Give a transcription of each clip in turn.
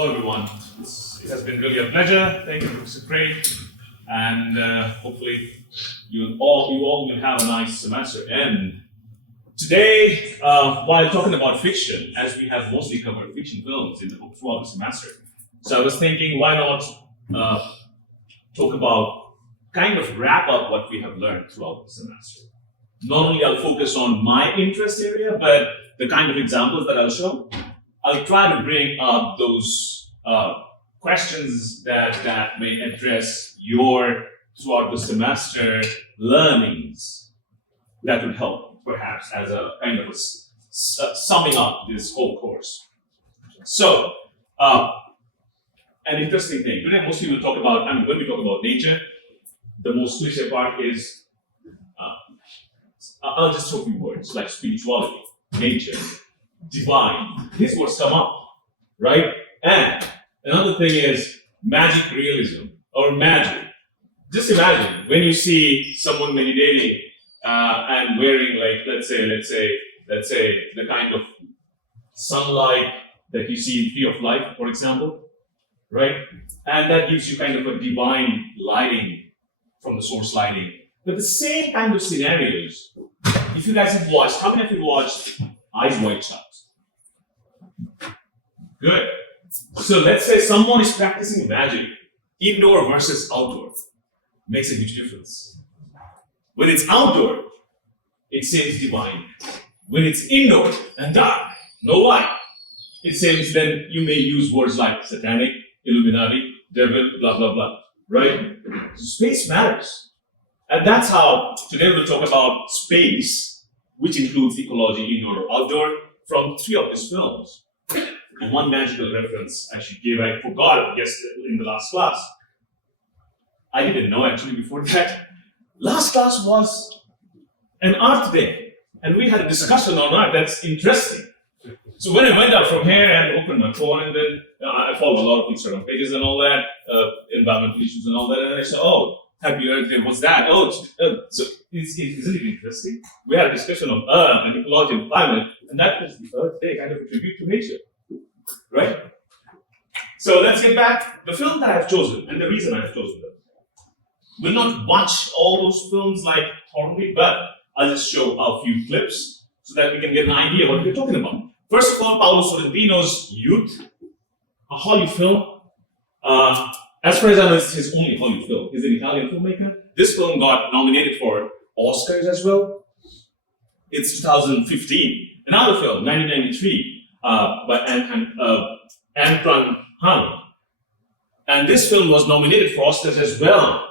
Hello, everyone. It has been really a pleasure. Thank you, Professor Craig. And hopefully you all will have a nice semester. And today, while talking about fiction, as we have mostly covered fiction films throughout the semester, so I was thinking, why not talk about, kind of wrap up what we have learned throughout the semester. Not only I'll focus on my interest area, but the kind of examples that I'll show. I'll try to bring up those questions that may address your throughout the semester learnings that would help perhaps as a kind of a summing up this whole course. So, an interesting thing. Today mostly we'll talk about, when we talk about nature, the most cliche part is, I'll just throw a few words like spirituality, nature, divine. These words come up, right? And another thing is magic realism or magic. Just imagine when you see someone meditating and wearing, like, let's say the kind of sunlight that you see in Tree of Life, for example, right? And that gives you kind of a divine lighting from the source lighting. But the same kind of scenarios, if you guys have watched, how many of you watched Eyes Wide Shut? Good. So let's say someone is practicing magic, indoor versus outdoor. Makes a huge difference. When it's outdoor, it seems divine. When it's indoor and dark, no light, it seems then you may use words like satanic, Illuminati, devil, blah, blah, blah, right? So space matters. And that's how today we'll talk about space, which includes ecology, indoor or outdoor, from 3 of these films. And one magical reference I should give, I forgot yesterday in the last class. I didn't know actually before that. Last class was an art day, and we had a discussion on art. That's interesting. So when I went out from here and opened my phone, and then I follow a lot of Instagram pages and all that, environmental issues and all that, and I said, oh, Happy Earth Day, what's that? Oh, so isn't it interesting? We had a discussion on Earth and ecology and climate, and that was the Earth Day, kind of a tribute to nature, right? So let's get back. The film that I've chosen, and the reason I've chosen them, we'll not watch all those films like thoroughly, but I'll just show a few clips so that we can get an idea what we're talking about. First of all, Paolo Sorrentino's Youth, a Hollywood film. As far as I know, it's his only Hollywood film. He's an Italian filmmaker. This film got nominated for Oscars as well. It's 2015. Another film, 1993, by Antoine Hung. And this film was nominated for Oscars as well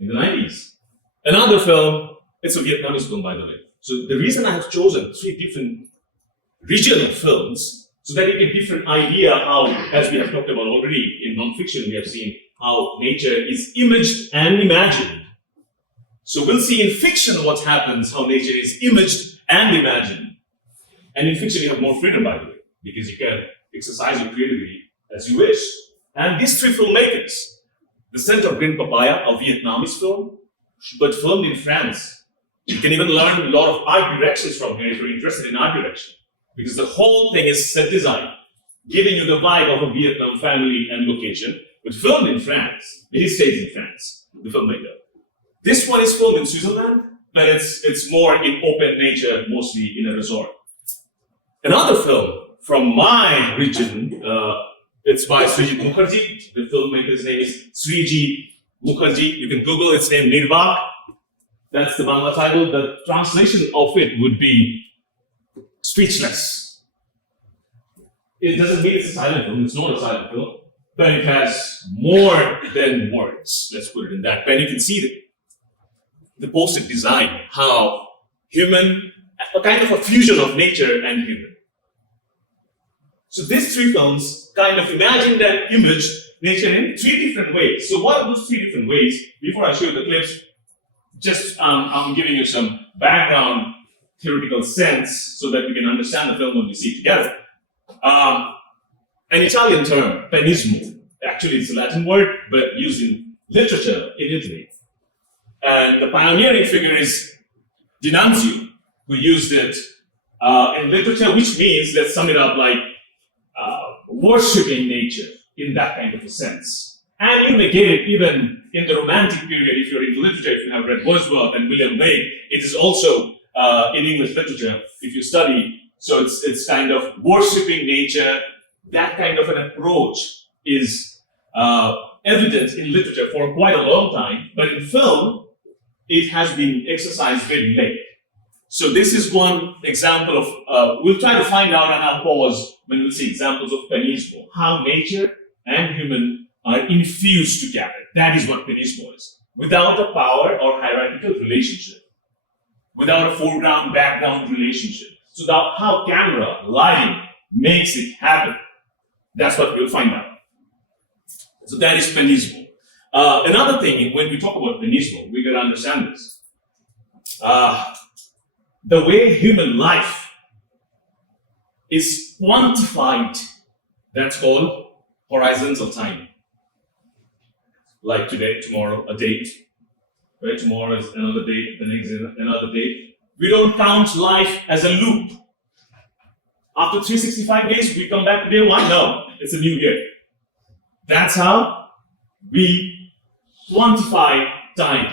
in the 90s. Another film, it's a Vietnamese film, by the way. So the reason I have chosen 3 different regional films, so that you get a different idea how, as we have talked about already in non-fiction, we have seen how nature is imaged and imagined. So we'll see in fiction what happens, how nature is imaged and imagined. And in fiction, you have more freedom, by the way, because you can exercise your creativity as you wish. And these 3 filmmakers, The Scent of Green Papaya, a Vietnamese film, but filmed in France. You can even learn a lot of art directions from here if you're interested in art direction. Because the whole thing is set design, giving you the vibe of a Vietnam family and location, but filmed in France. He stays in France, the filmmaker. This one is filmed in Switzerland, but it's more in open nature, mostly in a resort. Another film from my region, it's by Srijit Mukherjee. The filmmaker's name is Srijit Mukherjee. You can Google its name, Nirbak. That's the Bangla title. The translation of it would be Speechless. It doesn't mean it's a silent film, it's not a silent film, but it has more than words, let's put it in that. And you can see the poster design, how human, a kind of a fusion of nature and human. So these 3 films kind of imagined and imaged nature in 3 different ways. So what are those 3 different ways? Before I show you the clips, just I'm giving you some background theoretical sense so that we can understand the film when we see it together. An Italian term, penismo, actually it's a Latin word, but used in literature in Italy. And the pioneering figure is D'Annunzio, who used it in literature, which means, let's sum it up like, worshipping nature in that kind of a sense. And you may get it even in the Romantic period, if you're into literature, if you have read Wordsworth and William Blake, it is also in English literature, if you study. So it's kind of worshipping nature. That kind of an approach is evident in literature for quite a long time, but in film, it has been exercised very late. So this is one example of, we'll try to find out, and I'll pause when we'll see examples of penismo, how nature and human are infused together. That is what penismo is. Without a power or hierarchical relationship, without a foreground-background relationship. So how camera, lighting makes it happen. That's what we'll find out. So that is penismo. Another thing, when we talk about penismo, we gotta understand this. The way human life is quantified, that's called horizons of time. Like today, tomorrow, a date. Right? Tomorrow is another date, the next is another date. We don't count life as a loop. After 365 days, we come back to day one. No, it's a new year. That's how we quantify time.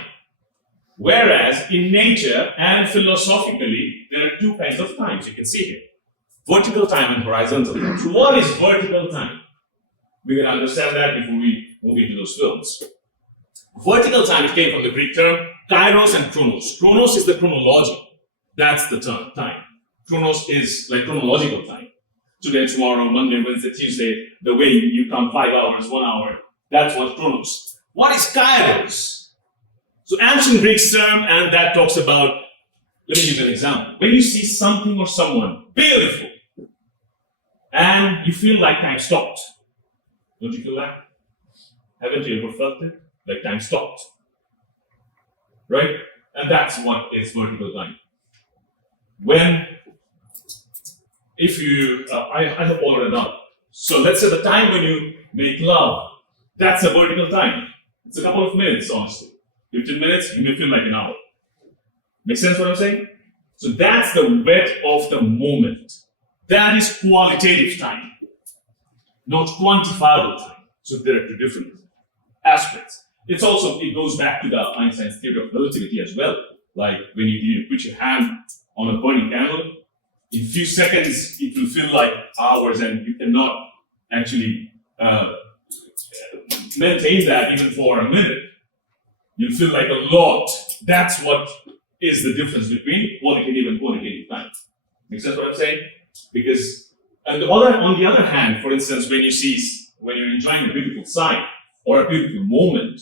Whereas in nature and philosophically, there are two kinds of times you can see here. Vertical time and horizontal time. So what is vertical time? We can understand that before we move into those films. Vertical time, it came from the Greek term kairos and chronos. Chronos is the chronology. That's the term, time. Chronos is like chronological time. Today, tomorrow, Monday, Wednesday, Tuesday, the way you count 5 hours, 1 hour, that's what chronos. What is kairos? So ancient Greek term, and that talks about, let me give you an example. When you see something or someone beautiful, and you feel like time stopped. Don't you feel that? Haven't you ever felt it? Like time stopped. Right? And that's what is vertical time. I have followed it up. So let's say the time when you make love, that's a vertical time. It's a couple of minutes, honestly. 15 minutes, you may feel like an hour. Make sense what I'm saying? So that's the width of the moment. That is qualitative time, not quantifiable time. So there are two different aspects. It goes back to the Einstein's theory of relativity as well. Like when you put your hand on a burning candle, in a few seconds it will feel like hours, and you cannot actually maintain that even for a minute. You'll feel like a lot. That's what is the difference between qualitative and quantitative time. Make sense what I'm saying? Because on the other hand, for instance, when you're enjoying a beautiful sight or a beautiful moment,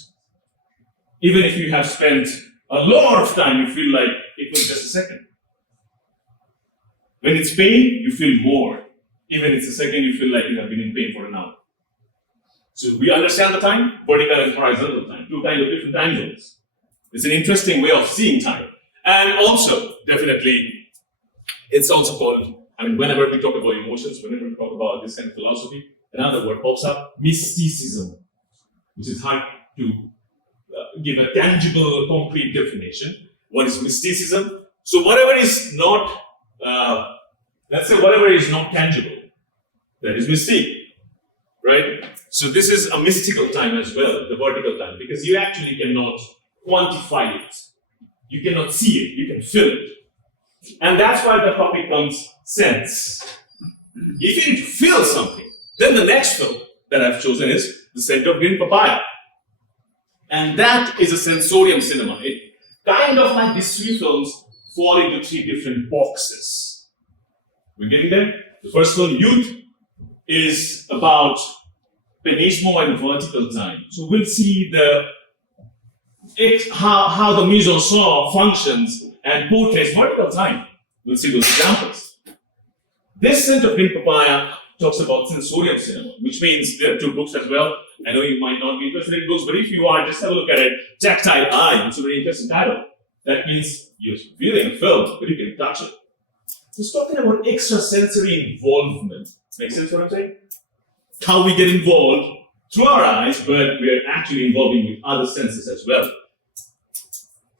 even if you have spent a lot of time, you feel like it was just a second. When it's pain, you feel more. Even if it's a second, you feel like you have been in pain for an hour. So we understand the time, vertical and horizontal time, two kinds of different time zones. It's an interesting way of seeing time. And also, definitely, it's also called, whenever we talk about emotions, whenever we talk about this kind of philosophy, another word pops up, mysticism, which is hard to give a tangible, concrete definition. What is mysticism? So whatever is not, whatever is not tangible, that is mystique, right? So this is a mystical time as well, the vertical time, because you actually cannot quantify it. You cannot see it, you can feel it. And that's why the topic comes sense. If you feel something, then the next film that I've chosen is The Scent of Green Papaya. And that is a sensorium cinema. It kind of like these three films fall into three different boxes. We're getting there? The first film, Youth, is about penismo and vertical time. So we'll see how the mise-en-scène functions and portrays vertical time. We'll see those examples. This Scent of Green Papaya talks about sensorium cinema, which means there are two books as well. I know you might not be interested in books, but if you are, just have a look at it. Tactile Eye, it's a very interesting title. That means you're viewing a film, but you can touch it. It's talking about extrasensory involvement. Make sense what I'm saying? How we get involved through our eyes, but we're actually involving with other senses as well.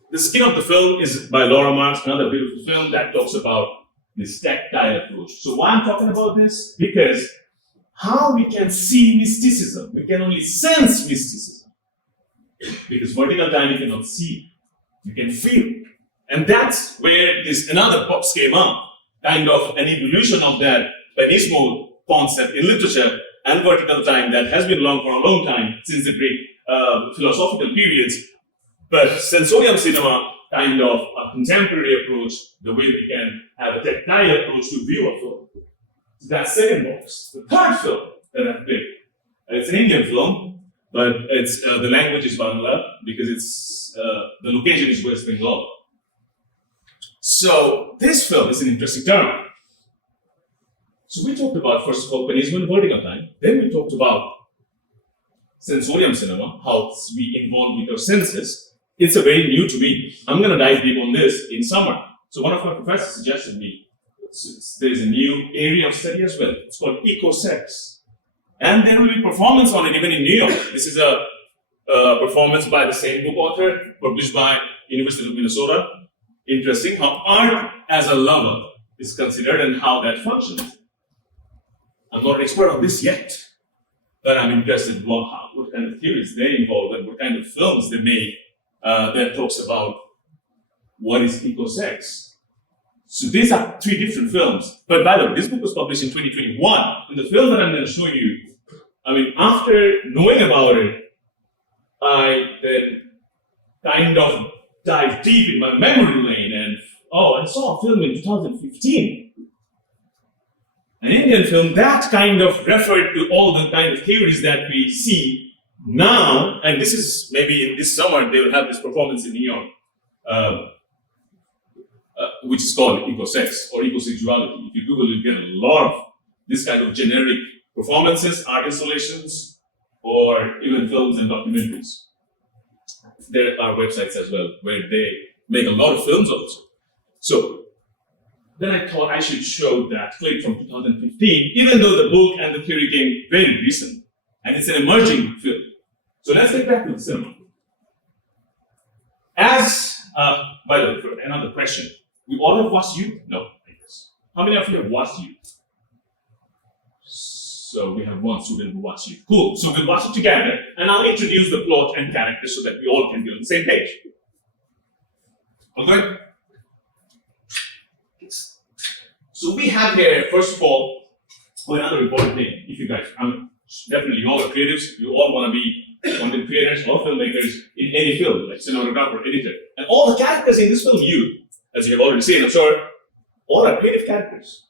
The Skin of the Film is by Laura Marks, another beautiful film that talks about this tactile approach. So why I'm talking about this? Because how we can see mysticism. We can only sense mysticism. Because vertical time you cannot see, you can feel. And that's where this another box came up, kind of an evolution of that Benismo concept in literature and vertical time that has been along for a long time, since the great philosophical periods. But sensorium cinema, kind of a contemporary approach, the way we can have a tactile approach to view a film. So that's second box. The third film that I've picked, it's an Indian film, but it's the language is Bangla because it's the location is West Bengal. So this film is an interesting term. So we talked about, first of all, Benismo and vertical time. Then we talked about sensorium cinema, how we involve with our senses. It's a very new to me. I'm going to dive deep on this in summer. So one of my professors suggested me, there's a new area of study as well. It's called eco-sex. And there will be performance on it even in New York. This is a performance by the same book author, published by University of Minnesota. Interesting how art as a lover is considered and how that functions. I'm not an expert on this yet, but I'm interested in what kind of theories they involve and what kind of films they make that talks about what is eco-sex. So these are three different films. But by the way, this book was published in 2021. And the film that I'm going to show you, I mean, after knowing about it, I then kind of dived deep in my memory lane and, I saw a film in 2015. An Indian film that kind of referred to all the kind of theories that we see now, and this is maybe in this summer they will have this performance in New York, which is called eco-sex or eco-sexuality. If you Google, you'll get a lot of this kind of generic performances, art installations, or even films and documentaries. There are websites as well where they make a lot of films also. So then I thought I should show that clip from 2015, even though the book and the theory came very recent, and it's an emerging field. So let's get back to the cinema. By the way, another question. We all have watched Youth? No, I guess. How many of you have watched Youth? So we have one student who watched Youth. Cool. So we'll watch it together, and I'll introduce the plot and characters so that we all can be on the same page. All good? So we have here, first of all, another important thing. If you guys, definitely you all are creatives, you all want to be content creators or filmmakers in any film, like cinematographer, editor. And all the characters in this film, as you have already seen, I'm sure, all are creative characters.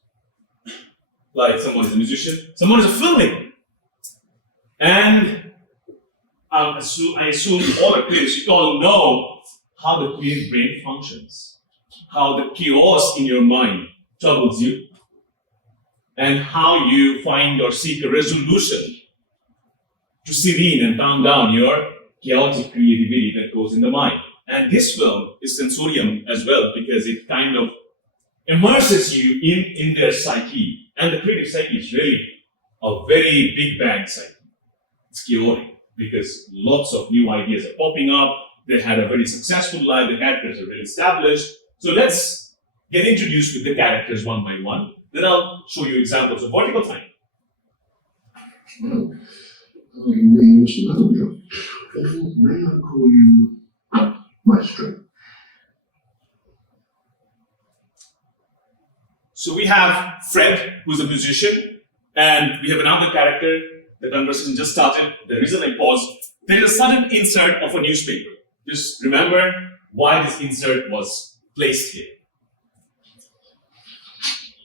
Like someone is a musician, someone is a filmmaker. And I assume all are creatives, you all know how the creative brain functions, how the chaos in your mind troubles you, and how you find or seek a resolution to serene and calm down your chaotic creativity that goes in the mind. And this film is sensorium as well because it kind of immerses you in their psyche. And the creative psyche is really a very big bang psyche. It's chaotic because lots of new ideas are popping up. They had a very successful life. The characters are well established. So let's get introduced with the characters one by one. Then I'll show you examples of vertical time. Well, my name is Ahmed. May I call you Maestro? So we have Fred, who's a musician, and we have another character. The conversation just started. The reason I paused, there is a sudden insert of a newspaper. Just remember why this insert was placed here.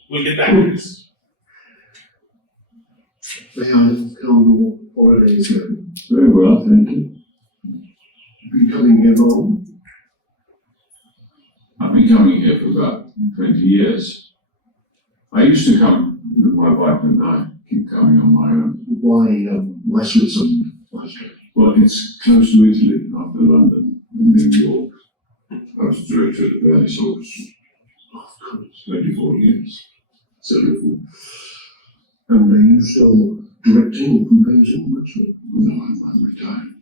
We'll get back to this. May I come holidays then? Very well, thank you. You've been coming here long? I've been coming here for about 20 years. I used to come with my wife and I keep coming on my own. Why Switzerland? Well, it's close to Italy after London and New York. I was director of the Venice Orchestra. Of course. 24 years. So, and are you still directing or composing much? No, I'm retired.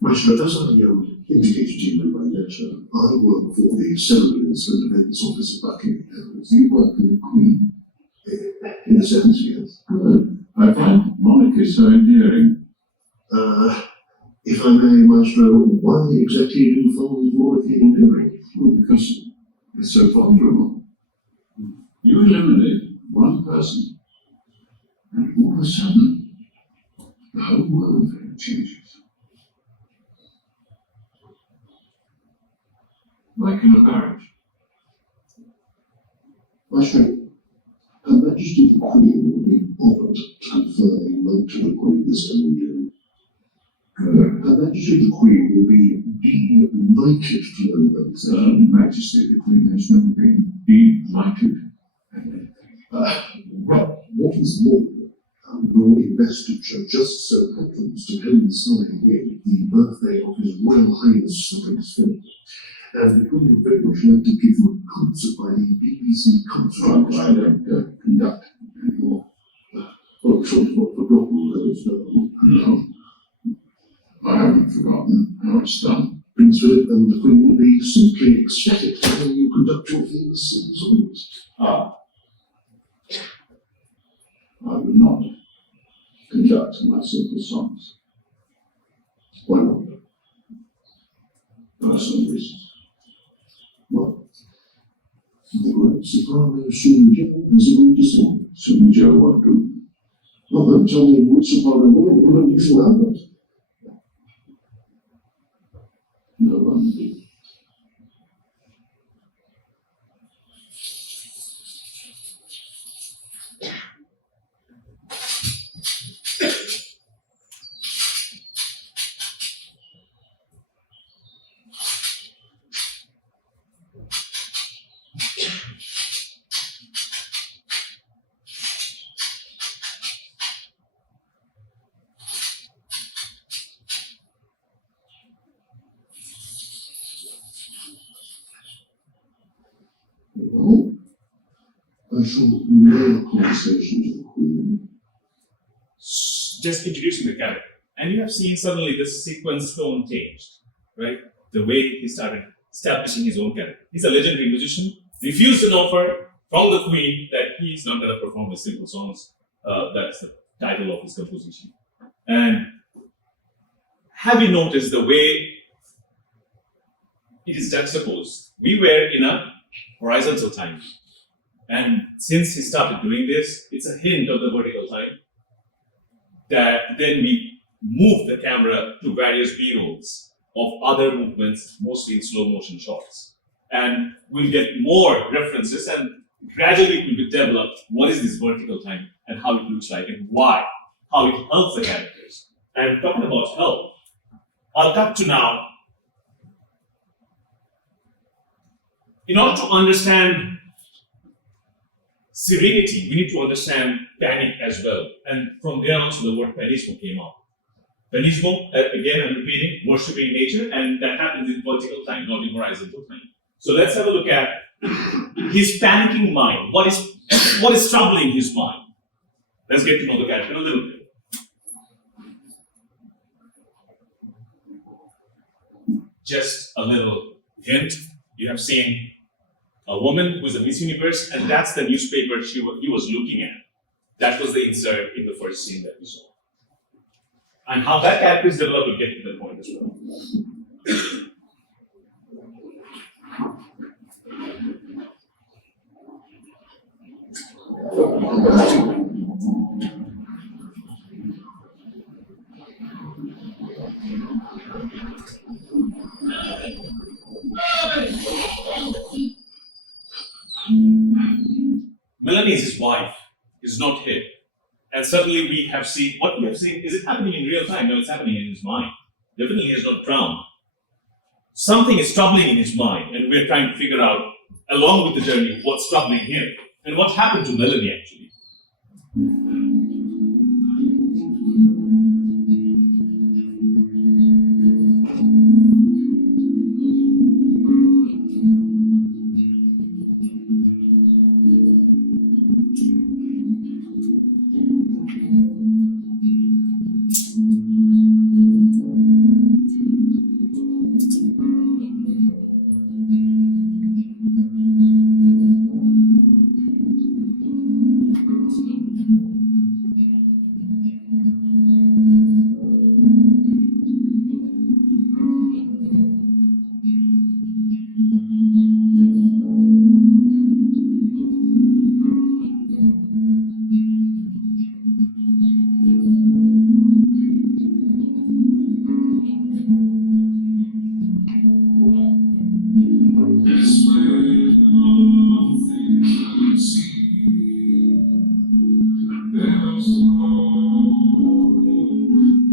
Maestro, as I indicated to you in my letter, I work for the Ceremonies and Events Office of Buckingham Palace. You work for the Queen. In a sense, yes. Good. I find monarchy so endearing. If I may, Maestro, why exactly do you find monarchy enduring? Well, because it's so vulnerable. You eliminate one person, and all of a sudden, the whole world changes. Like in a marriage. Maestro, Her Majesty the Queen will be honoured to confer a mantle upon this coming June. Her Majesty the Queen will be delighted to learn about this. Her Majesty the Queen has never been delighted. But what is more, your investiture just so happens to coincide with the birthday of His Royal Highness the Prince Philip. And we would very much like to give you a concert by the BBC concert. I don't conduct anymore. Oh, sure, it's not forgotten, those, no. No. I haven't forgotten how it's done. Prince Philip and the Queen will be simply ecstatic to have you conduct your famous songs. Ah. I would not conduct my simple songs. Why not? Personal reasons. Well, the great soprano Susan was going to sing. Soon Joe won't do. Well, then tell me which soprano will you shall have that. No one did. Well, I shall relay a conversation to the Queen. Just introducing the character. And you have seen suddenly this sequence tone changed, right? The way he started establishing his own character. He's a legendary musician, refused an offer from the Queen that he's not going to perform his simple songs. That's the title of his composition. And have you noticed the way it is juxtaposed? We were in a horizontal time. And since he started doing this, it's a hint of the vertical time. That then we move the camera to various B-rolls of other movements, mostly in slow motion shots. And we'll get more references and gradually it will be developed what is this vertical time and how it looks like and why, how it helps the characters. And talking about help, I'll cut to now. In order to understand serenity, we need to understand panic as well. And from there also the word panismo came out. Panismo, again I'm repeating, worshipping nature, and that happens in vertical time, not in horizontal time. So let's have a look at his panicking mind. What is troubling his mind? Let's get to know the character a little bit. Just a little hint. You have seen a woman who is a Miss Universe, and that's the newspaper he was looking at. That was the insert in the first scene that we saw. And how that character is developed, we'll get to the point as well. Melanie is his wife, is not him. And suddenly we have seen, what we have seen, is it happening in real time? No, it's happening in his mind. Definitely he is not drowned. Something is troubling in his mind, and we're trying to figure out, along with the journey, what's troubling him, and what happened to Melanie actually.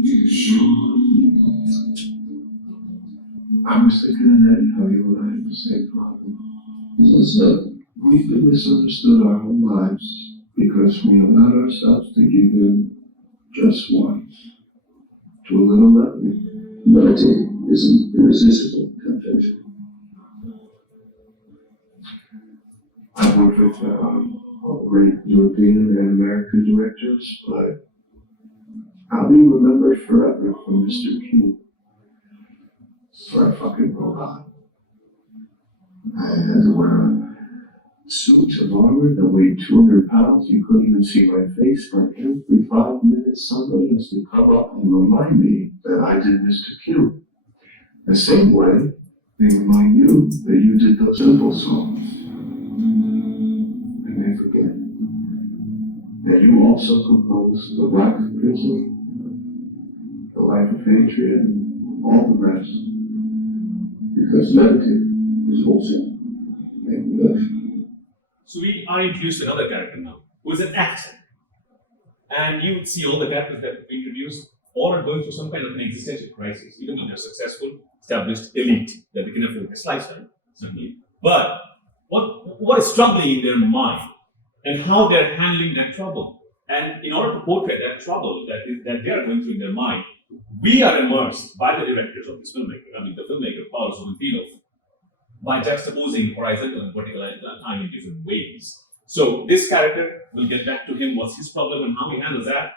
You sure? I was thinking of that, how you and I have the same problem. What's that? We've been misunderstood our whole lives because we allowed ourselves to give in just once to a little levity. Levity is an irresistible temptation. I've worked with great European and American directors, but I'll be remembered forever for Mr. Q. For a fucking robot. I had to wear a suit of armor that weighed 200 pounds. You couldn't even see my face, but every 5 minutes somebody has to come up and remind me that I did Mr. Q. The same way they remind you that you did those simple songs. And they forget that you also composed The Black Prison, The Life of Hatred, and all the rest. Because levity is also manipulation. So we are introduced to another character now, who is an actor. And you would see all the characters that we introduced, all are going through some kind of an existential crisis, even though they're successful, established elite, that they can afford this lifestyle, certainly. But what is troubling in their mind and how they're handling that trouble. And in order to portray that trouble that they are going through in their mind, we are immersed by the directors of this filmmaker, the filmmaker, Paolo Sorrentino, by juxtaposing horizontal and vertical time in different ways. So this character, we'll get back to him, what's his problem and how he handles that.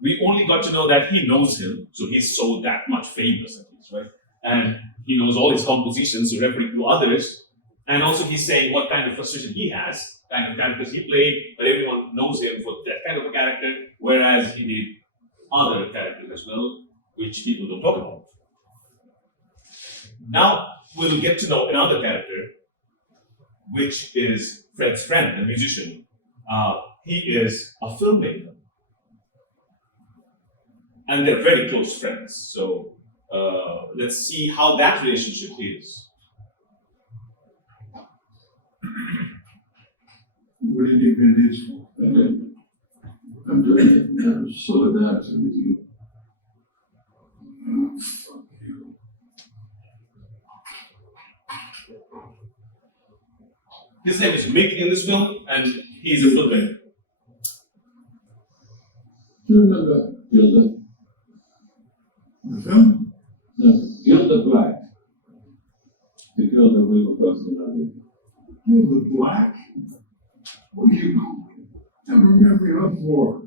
We only got to know that he knows him, so he's so that much famous at least, right? And he knows all his compositions, referring to others, and also he's saying what kind of frustration he has, kind of characters he played, but everyone knows him for that kind of a character, whereas he did other characters as well, which people don't talk about. Now we'll get to know another character, which is Fred's friend, the musician. He is a filmmaker. And they're very close friends. So let's see how that relationship is. What do you think it is for? I'm doing it out of solidarity with you. Oh, fuck you. His name is Mick in this film, and he's a filmmaker. Do you remember Gilda? The film? No, Gilda Black. The girl that we were both in love with. You the black? What do you ever remember her for?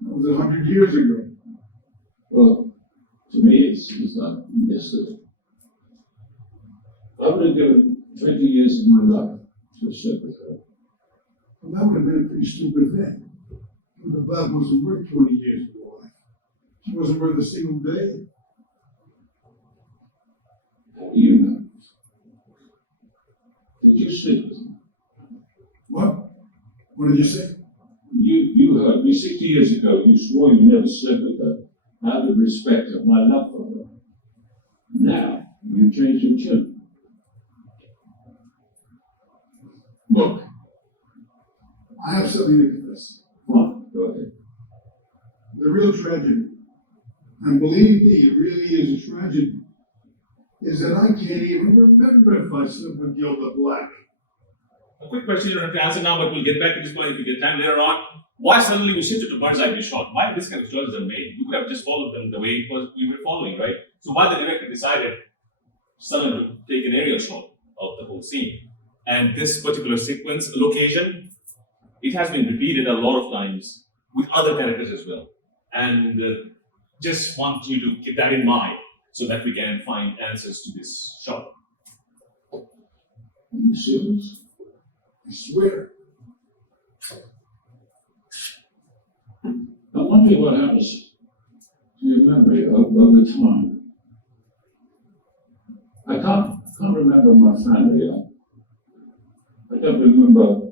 That was 100 years ago. Well, to me, it's like yesterday. I would have given 20 years of my life to sleep with her. Well, that would have been a pretty stupid thing. The black wasn't worth 20 years of your life. She wasn't worth a single day. How do you know? Did you sleep with her? What? What did you say? You heard me 60 years ago. You swore you never slept with her out of respect of my love for her. Now, you changed your tune. Look, I have something to confess. Fine, go ahead. The real tragedy, and believe me, it really is a tragedy, is that I can't even remember if I slept with Gilda Black. A quick question you don't have to answer now, but we'll get back to this point if we get time later on. Why suddenly we shifted to bird's eye view shot? Why this kind of choices are made? You could have just followed them the way it was we were following, right? So why the director decided suddenly to take an aerial shot of the whole scene? And this particular sequence, location, it has been repeated a lot of times with other characters as well. And just want you to keep that in mind so that we can find answers to this shot. Are you serious? I swear. I'm wondering what happens to your memory over time. I can't remember my family. I don't remember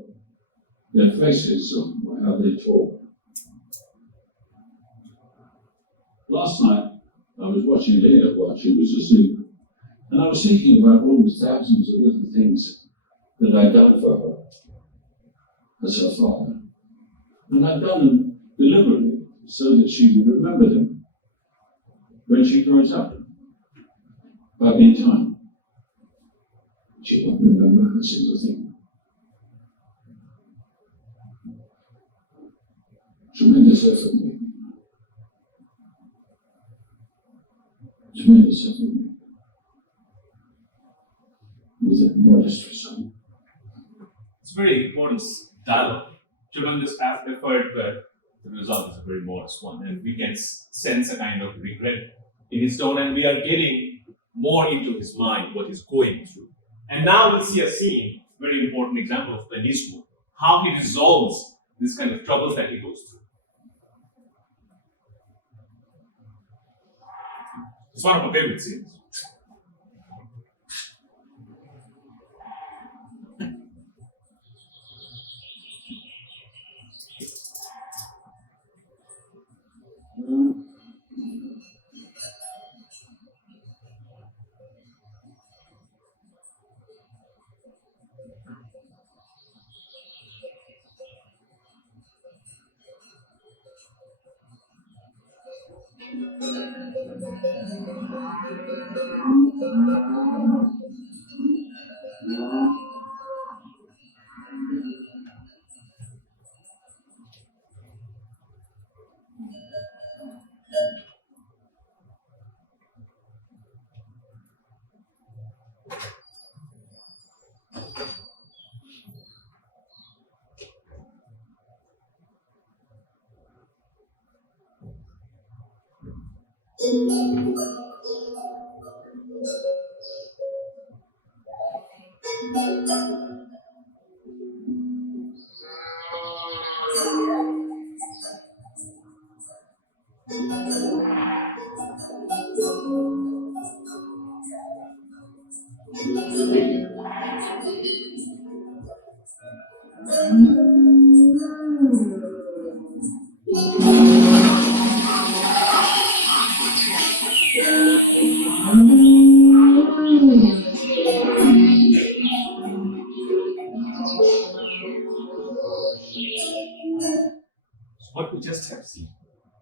their faces or how they talk. Last night, I was watching Leah while she was asleep, and I was thinking about all the thousands of little things that I'd done for her as her father. And I've done them deliberately so that she would remember them when she grows up. But in time, she won't remember a single thing. Tremendous effort, maybe. Tremendous effort, maybe. With a modest result. It's very important dialogue. Tremendous effort, but the result is a very modest one. And we can sense a kind of regret in his tone, and we are getting more into his mind, what he's going through. And now we'll see a scene, very important example of Benismo, how he resolves this kind of troubles that he goes through. It's one of my favorite scenes. What we just have seen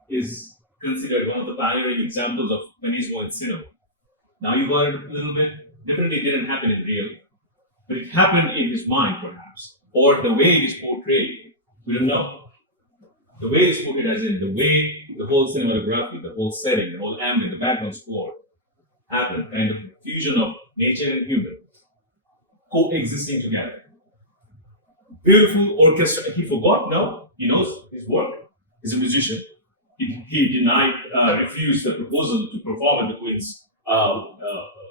is considered one of the pioneering examples of Benismo in cinema. Now you got it a little bit, definitely didn't happen in real, but it happened in his mind perhaps, or the way it is portrayed, we don't know. The way it's portrayed, as in the way the whole cinematography, the whole setting, the whole ambient, the background score happened, kind of fusion of nature and human, coexisting together. Beautiful orchestra. He forgot? No, he knows his work. He's a musician. He refused the proposal to perform at the Queen's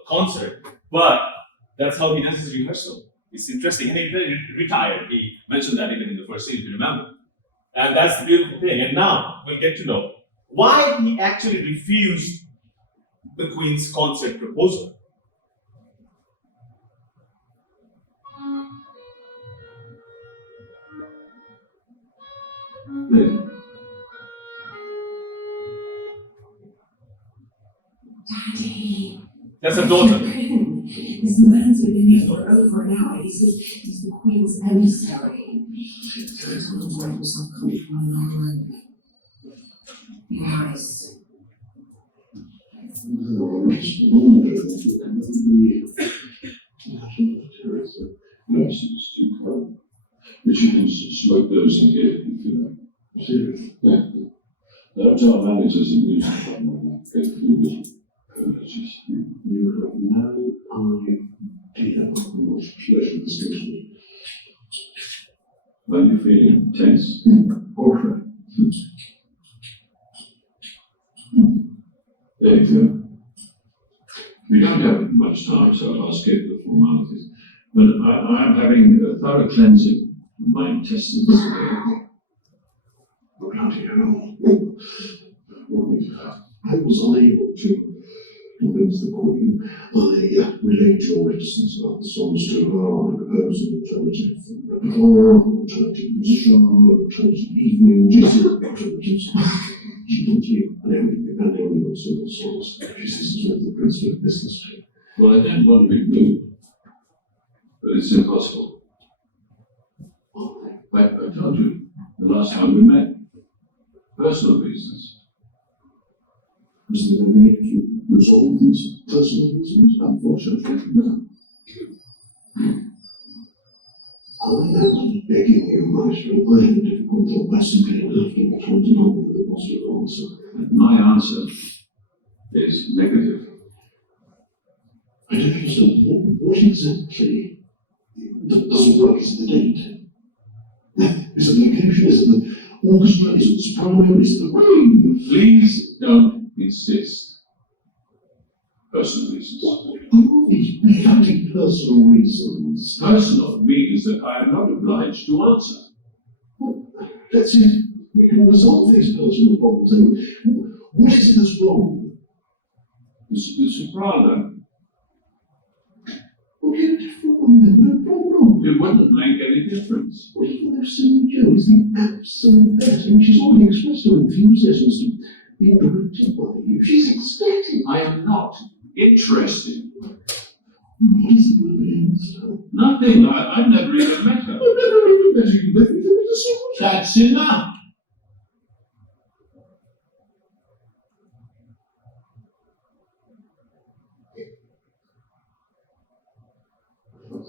concert, but that's how he does his rehearsal. It's interesting. And he retired. He mentioned that even in the first scene, if you remember. And that's the beautiful thing. And now we'll get to know why he actually refused the Queen's concert proposal. Daddy. That's a daughter. This man's been in here for over an hour. He says he's the Queen's emissary. So he's going to make himself comfortable in our room. Be nice. No, it's Nonsense, too cold. But you can smoke those in here if you like. Seriously. Yeah. There are our managers and music get through with apologies. You have no idea how much pleasure this gives me. Are you feeling tense? Alright. There you go. We don't have much time, so I'll skip the formalities. But I'm having a thorough cleansing of my intestines. Bloody hell. I was unable to convince the Queen. I relayed your reticence about the songs to her. I proposed an alternative repertoire, alternative musician, alternative evening, just alternatives. She didn't you only on single songs. She says it's not the principle of business. Well, I don't want to be rude, but it's impossible. I told you, the last time we met. Personal reasons. Was there no way to resolve these personal reasons? Unfortunately, no. I am begging you, Maestro, I have a difficult job by simply lifting trying to help me with a positive answer. My answer is negative. I don't understand what exactly doesn't work. Is it the date? Is it the location? Is it the orchestra? Is it the soprano? Is it the rain? Please don't insist. Personal reasons. Oh, these empty personal reasons. Personal means that I am not obliged to answer. Well, let's see if we can resolve these personal problems. Anyway, what is it that's wrong? The soprano. We'll get a different one then, no problem. It wouldn't make any difference. What if that silly girl is the absolute best? I mean, she's already expressed her enthusiasm to being directed by you. She's ecstatic. I am not interested. What is it you're against her? Nothing. I've never even met her. I've never even met her. You've never even met her, so much. That's enough.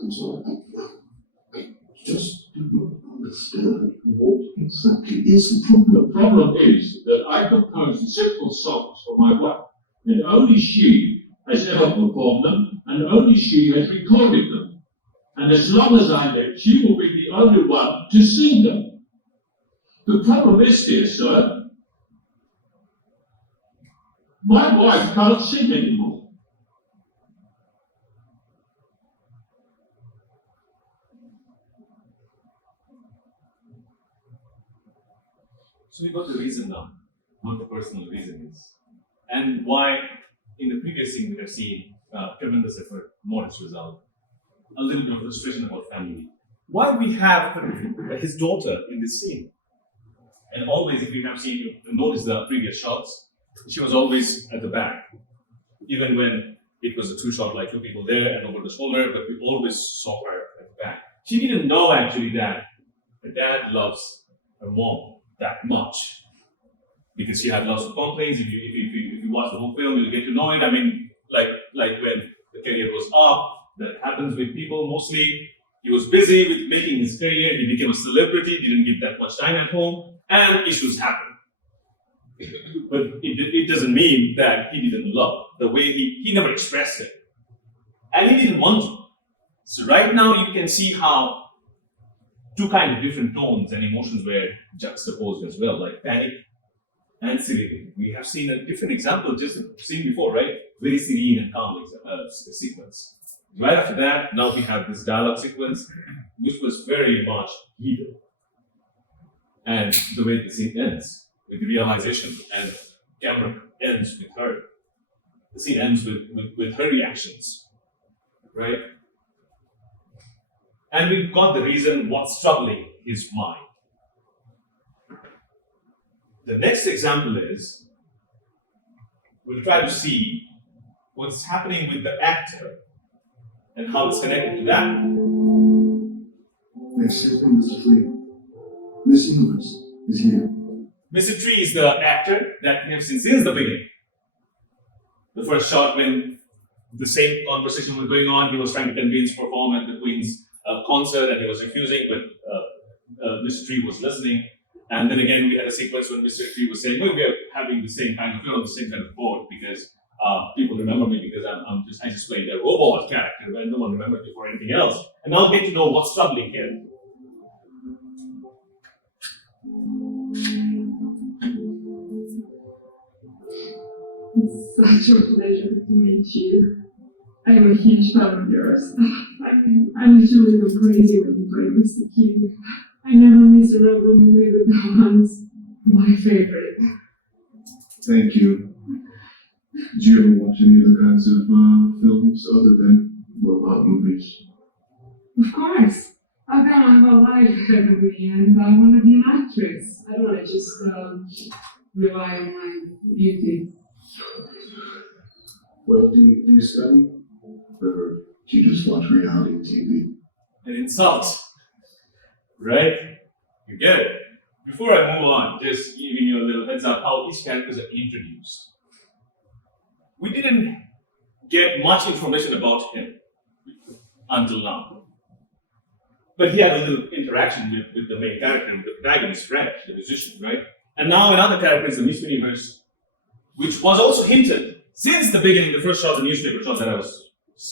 I'm sorry. I just do not understand what exactly is the problem. The problem is that I composed simple songs for my wife, and only she has ever performed them, and only she has recorded them. And as long as I live, she will be the only one to sing them. The problem is, dear sir, my wife can't sing anymore. So we got the reason now, what the personal reason is, and why in the previous scene we have seen tremendous effort, modest result, a little bit of frustration about family. Why we have his daughter in this scene? And always, if you have seen, you notice the previous shots, she was always at the back, even when it was a two shot, like two people there and over the shoulder, but we always saw her at the back. She didn't know actually that her dad loves her mom that much, because she had lots of complaints. If you watch the whole film, you'll get to know it. I mean, like when the career goes up, that happens with people mostly. He was busy with making his career. He became a celebrity. Didn't get that much time at home, and issues happen. But it doesn't mean that he didn't love the way he never expressed it, and he didn't want to. So right now you can see how two kind of different tones and emotions were juxtaposed as well, like panic and serenity. We have seen a different example just seen before, right? Very serene and calm sequence. Right after that, now we have this dialogue sequence, which was very much heated. And the way the scene ends, with the realization, and camera ends with her. The scene ends with her reactions, right? And we got the reason what's troubling his mind. The next example is, we'll try to see what's happening with the actor and how it's connected to that. Next step, Mr. Tree. Miss Universe is here. Mr. Tree is the actor that we have seen since the beginning. The first shot, when the same conversation was going on, he was trying to convince perform at the Queen's concert, and he was refusing, but Mr. Tree was listening. And then again, we had a sequence when Mr. Tree was saying, "Well, we are having the same kind of, we're on the same kind of board, because people remember me because I just played a robot character, and no one remembered me for anything else." And now get to know what's troubling here. It's such a pleasure to meet you. I'm a huge fan of yours. I literally go crazy when you play Mr. King. I never miss a Rebel movie but that one's my favorite. Thank you. Did you ever watch any other kinds of films other than robot movies? Of course. I've got my whole life ahead of me and I want to be an actress. I don't want to just rely on my beauty. Well, do you study? Or do you just watch reality TV? An insult, right? You get it. before I move on, just giving you a little heads up how each characters are introduced. We didn't get much information about him until now. But he had a little interaction with the main character, with the protagonist, Fred, the musician, right? And now another character is the Miss Universe, which was also hinted since the beginning, the first shot, the newspaper shot that I was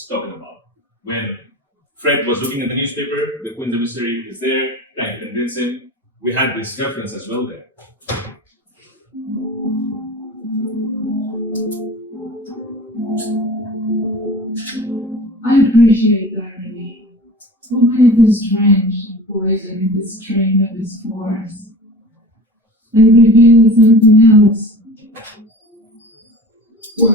talking about. When Fred was looking at the newspaper, the Queen's of Mystery is there, trying to convince him. We had this reference as well there. I appreciate irony. What made this strange and poison in the strain of his force? And reveal something else. What?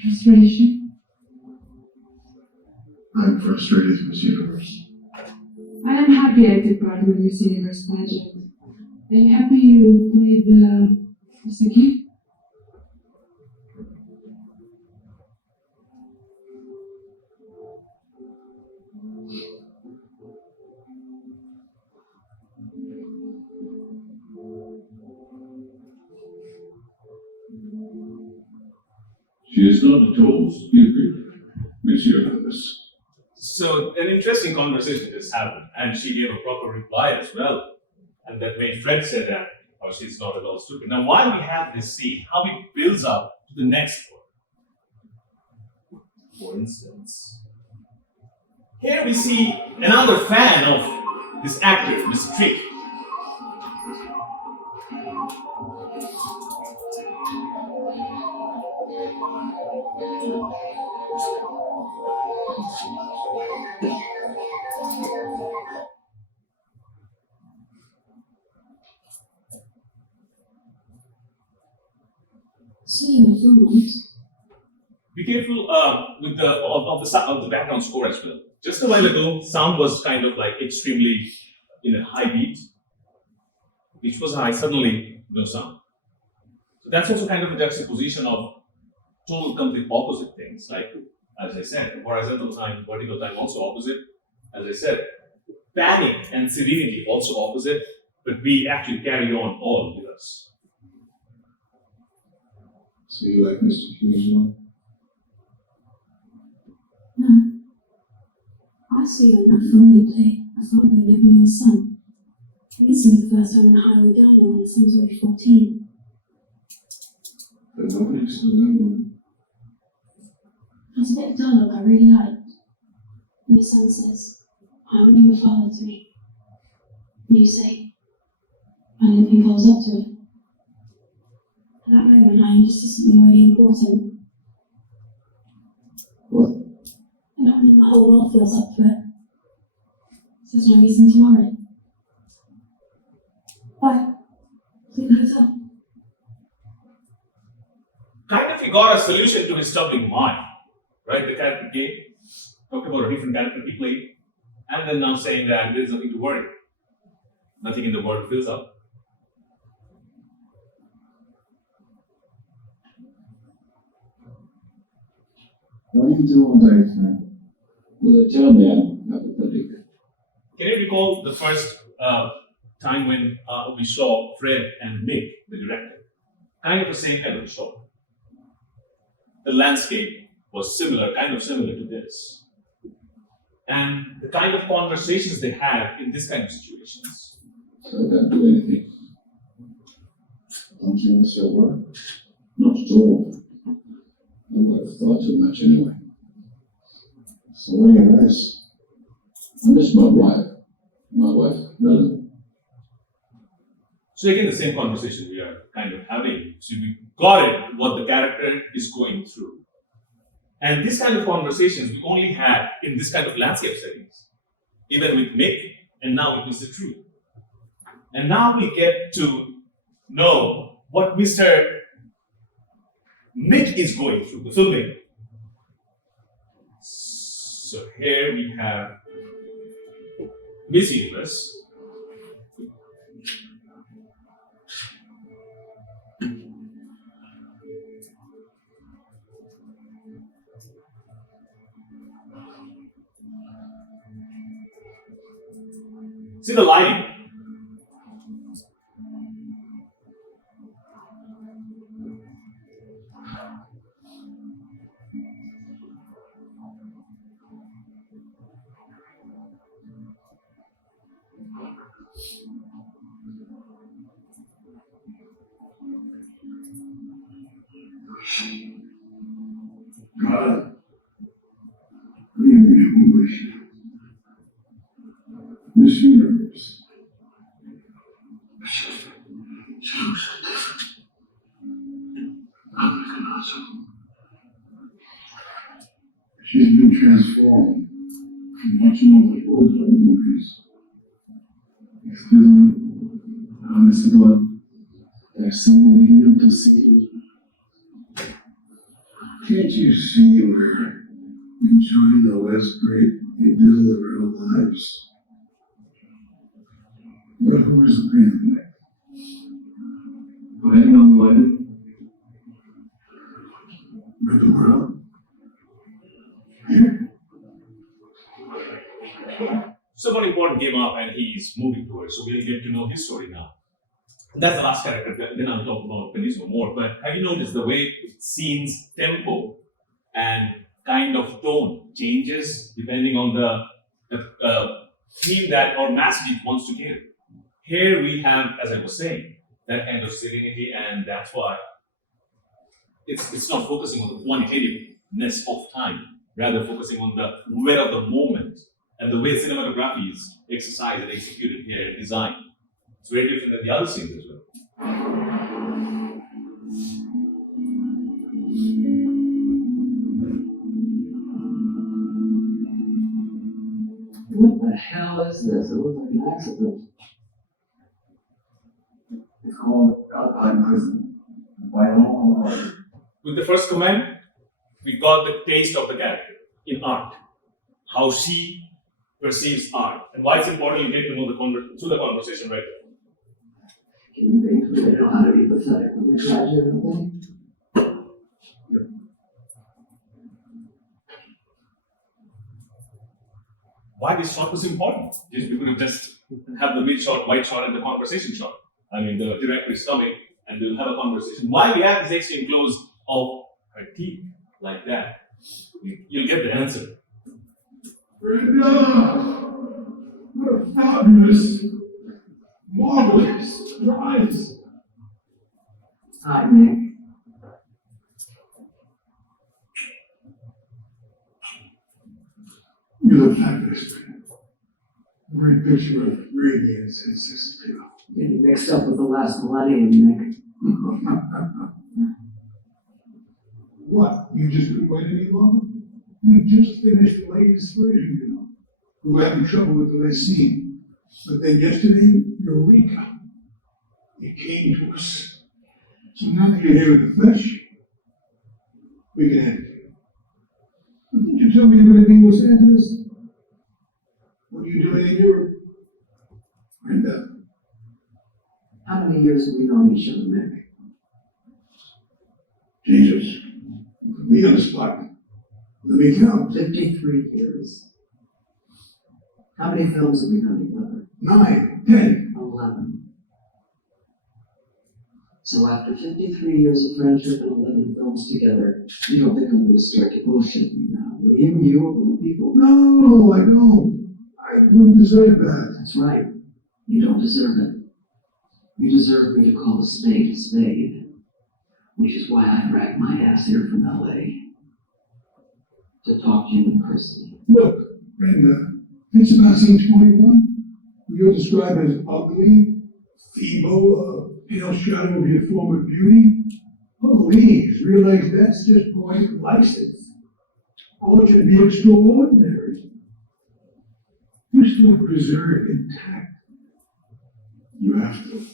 Frustration. I'm frustrated, Miss Universe. I am happy I took part in the Miss Universe pageant. Are you happy you played the Saki? She is not at all stupid, Miss Universe. So an interesting conversation just happened, and she gave a proper reply as well. And that made Fred say that, oh, she's not at all stupid. Now, why we have this scene, how it builds up to the next one. For instance, here we see another fan of this actor, Miss Trick. So you were filmed. Be careful with the background score as well. Just a while ago, sound was kind of like extremely in a high beat, which was high. Suddenly, no sound. So that's also kind of a juxtaposition of total complete opposite things. Like as I said, horizontal time, vertical time also opposite. As I said, panic and serenity also opposite, but we actually carry on all with us. So you like Mr. Hughes one? No. I see you in that film you play, a father who never knew his son. It's me the first time in a highway diner when the son's only 14. But nobody saw that one. It's a bit of dialogue I really liked. Your son says, I haven't been a father to me. And you say, I didn't think I was up to it. At that moment, I understood something really important. What? I don't think the whole world feels up to it. So there's no reason to worry. Bye. See you in the hotel. Kind of he got a solution to his troubling mind, right? The character came, talked about a different character he played, and then now saying that there's nothing to worry. Nothing in the world fills up. What do you do all day, Frank? Well, they tell me I'm apathetic. Can you recall the first time when we saw Fred and Mick, the director? Kind of the same kind of shot. The landscape was similar, kind of similar to this. And the kind of conversations they had in this kind of situations. So I can't do anything. Don't you miss your work? Not at all. I might have thought too much anyway. So what do you miss? I miss my wife, Melanie. So again, the same conversation we are kind of having. So we got it, what the character is going through. And this kind of conversations we only had in this kind of landscape settings. Even with Mick, and now with Mr. True. And now we get to know what Mr. Mick is going through, the filmmaker. So here we have Miss Universe. See the lighting. God, create wish. This universe. She's been transformed from watching all the old movies. Excuse me, Mr. Blood, there's someone here to see you. Can't you see we're enjoying the less great idyll of our lives? But who is the family? Waiting on the way. Where the world? Someone important came up and he's moving towards, so we'll get to know his story now. That's the last character, then I'll talk about Peninsula more. But have you noticed the way scenes tempo and kind of tone changes depending on the theme that or message it wants to give? Here we have, as I was saying, that kind of serenity, and that's why it's not focusing on the quantitativeness of time, rather focusing on the weight of the moment and the way cinematography is exercised and executed here and designed. It's very different than the other scenes as well. What the hell is this? It looks like an accident. It's called Alpine Prison. By law. With the first comment, we got the taste of the character in art, how she perceives art, and why it's important you get to know through the conversation right there. Human beings really know how to be pathetic when they tragic, don't they? Why this shot was important? Just we could have just have the mid shot, white shot, and the conversation shot. I mean, the director is coming and we'll have a conversation. Why we have this extreme close of her teeth like that? You'll get the answer. Brenda! What a fabulous, marvelous surprise! Hi, Nick. You look fabulous, Brenda. Great picture of radiance and sex appeal. Getting mixed up with the last millennium, Nick. What? You just couldn't wait any longer? We just finished the latest version, you know. We were having trouble with the last scene. But then yesterday, Eureka! It came to us. So now that you're here in the flesh, we can edit it. Didn't you tell me you were going to be in Los Angeles? What are you doing in Europe? Brenda. How many years have we known each other, Nick? Jesus. Me on the spot. Let me count. 53 years. How many films have we done together? 9, 10. 11. So after 53 years of friendship and 11 films together, you don't think I'm going to start to bullshit you now, do you? You of all people? No, I don't. I wouldn't deserve that. That's right. You don't deserve it. You deserve me to call a spade, which is why I dragged my ass here from LA to talk to you in person. Look, Brenda, since about scene 21, you're described as ugly, feeble, a pale shadow of your former beauty. Oh, please, realize that's just poetic license. All it should be extraordinary. You're still preserved intact. You have to.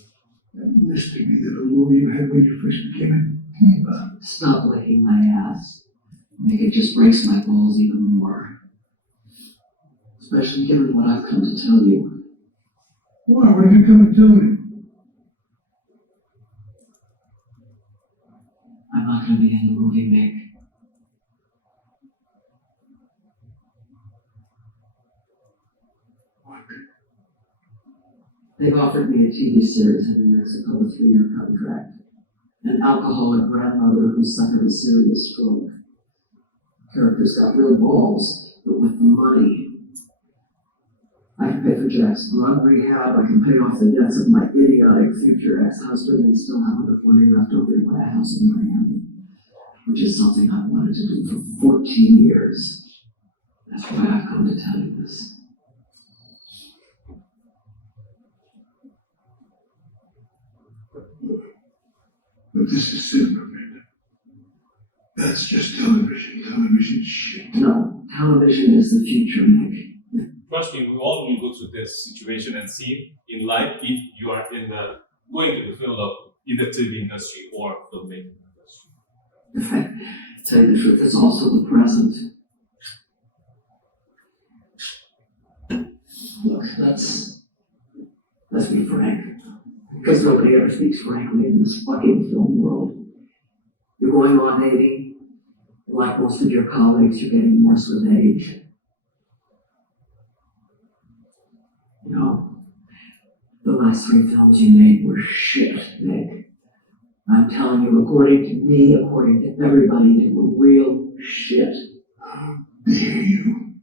That mystery that allure you had when you first became a diva. Stop licking my ass. Nick, it just breaks my balls even more. Especially given what I've come to tell you. Why? What have you come to tell me? I'm not going to be in the movie, Nick. What? They've offered me a TV series in Mexico, a 3-year contract. An alcoholic grandmother who suffered a serious stroke. Character's got real balls, but with the money. I can pay for Jack's run rehab, I can pay off the debts of my idiotic future ex-husband and still have enough money left over to buy a house in Miami. which is something I've wanted to do for 14 years. That's why I've come to tell you this. But this is cinema, man. That's just television. Television shit. No, television is the future, Nick. Trust me, we all will go through this situation and scene in life if you are in the going to the field of either TV industry or filmmaking industry. Tell you the truth, it's also the present. Look, let's be frank. Because nobody ever speaks frankly in this fucking film world. You're going on 80, and like most of your colleagues, you're getting worse with age. You know, the last 3 films you made were shit, Nick. I'm telling you, according to me, according to everybody, they were real shit. How dare you?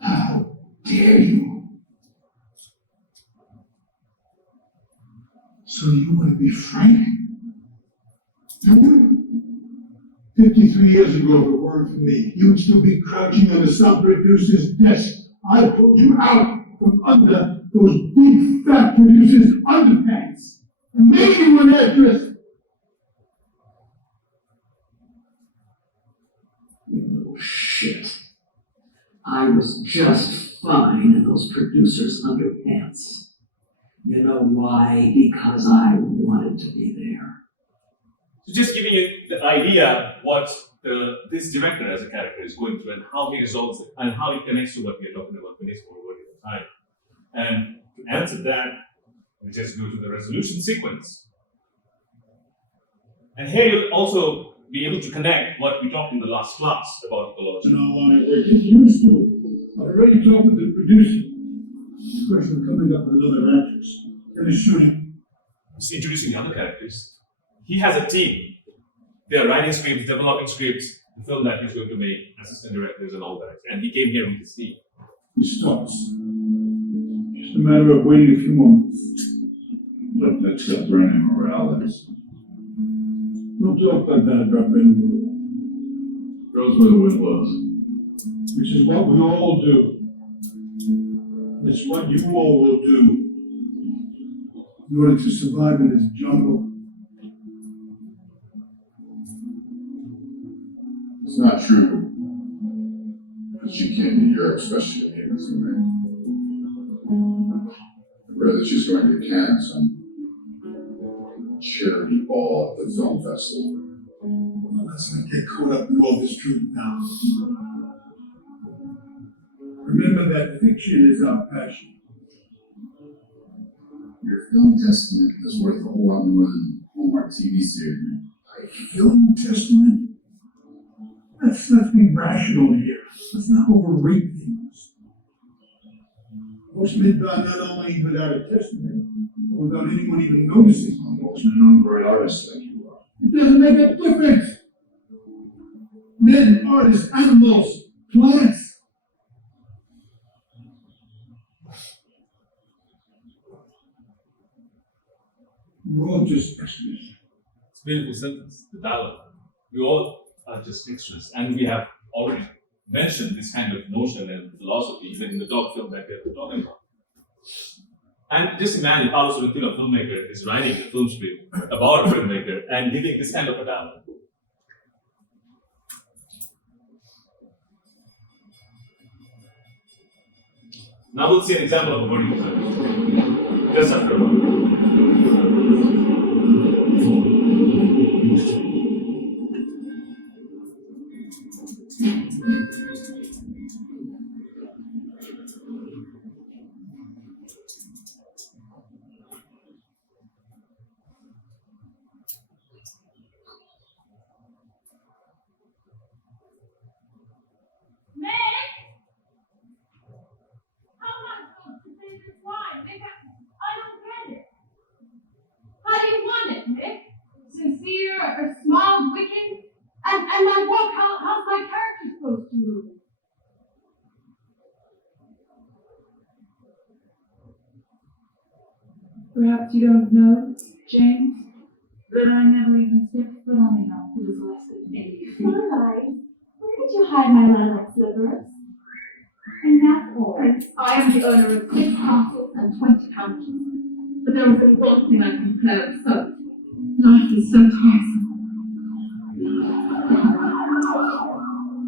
How dare you? So you want to be frank? 53 years ago, if it weren't for me, you would still be crouching on the sub producer's desk. I pulled you out from under those big fat producers' underpants and made you an actress. You little shit. I was just fine in those producers' underpants. You know why? Because I wanted to be there. So just giving you the idea what this director as a character is going through and how he resolves it and how it connects to what we are talking about the next forward in time. And to answer that, we just go to the resolution sequence. And here you'll also be able to connect what we talked in the last class about ecology. And all on it, we're getting used to it. I've already talked with the producer. Question coming up with another actress. And it's shooting. He's introducing the other characters. He has a team. They are writing scripts, developing scripts, the film that he's going to make, assistant directors and all that. And he came here with his team. He starts. Just a matter of waiting a few moments. Look, that's the burning morales. Don't talk like that, drop in. Girls where the wind blows. Which is what we all do. It's what you all will do in order to survive in this jungle. It's not true. But she came to Europe, especially to meet with me. I'd rather she's going to Cannes, some charity ball at the film festival. Well, let's not get caught up in all this truth now. Remember that fiction is our passion. Your film testament is worth a whole lot more than Hallmark TV series. A film testament? Let's be rational here. Let's not overrate things. Most men die not only without a testament, but without anyone even noticing. Almost an non-great artist like you are. It doesn't make a difference. Men, artists, animals, plants. We're all just extras. It's a beautiful sentence, the dialogue. We all are just extras. And we have already mentioned this kind of notion and philosophy even in the dog film that we're talking about. And just imagine Paolo Sorrentino, a filmmaker, is writing a film script about a filmmaker and giving this kind of a dialogue. Now we'll see an example of a vertical film. Just after a while. Sincere or small, wicked, and my work, how's my character supposed to move? Perhaps you don't know, James? But I never even stepped foot on the house. It was less than 80 feet. Where did you hide my lilac slippers? And that's all. And I am the owner of 6 castles and 20 counties. But there was only one thing I can declare with certainty. Life is so tiresome.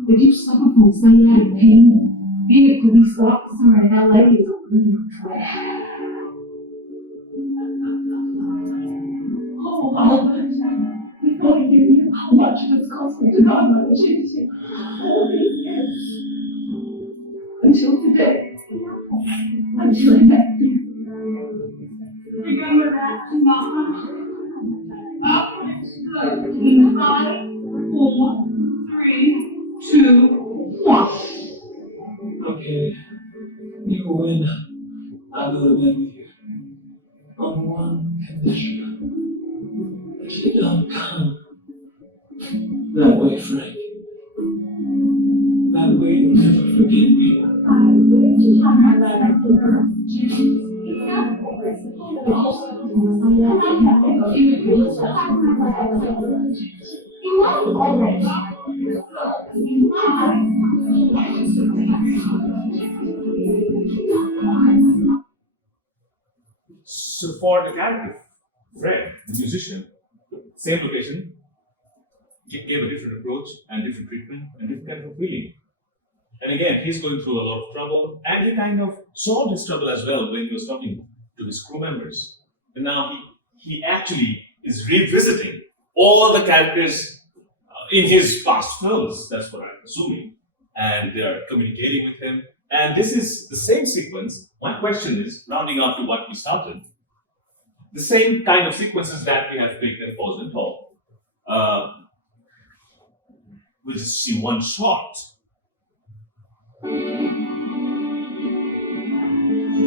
Did you suffer from psychiatric pain? Being a police officer in LA is a real dread. Oh, Albert, before I give you how much it has cost me to deny my virginity, all these years, until today, until I met you. Remember that, Mama? In 5, 4, 3, 2, 1. Okay, you win. I'll go to bed with you. On one condition. That you don't come that way, Frank. That way you'll never forget me. Where did you hide my lilac slippers? It's not always. But also, you used to hide my lilac slippers. You left already. So for the character, Fred, the musician, same location, gave a different approach and different treatment and different kind of feeling. And again, he's going through a lot of trouble, and he kind of solved his trouble as well when he was talking to his crew members. And now he actually is revisiting all the characters in his past films, that's what I'm assuming, and they are communicating with him. And this is the same sequence. My question is, rounding up to what we started, the same kind of sequences that we have picked in Pause and Talk. We'll just see one shot.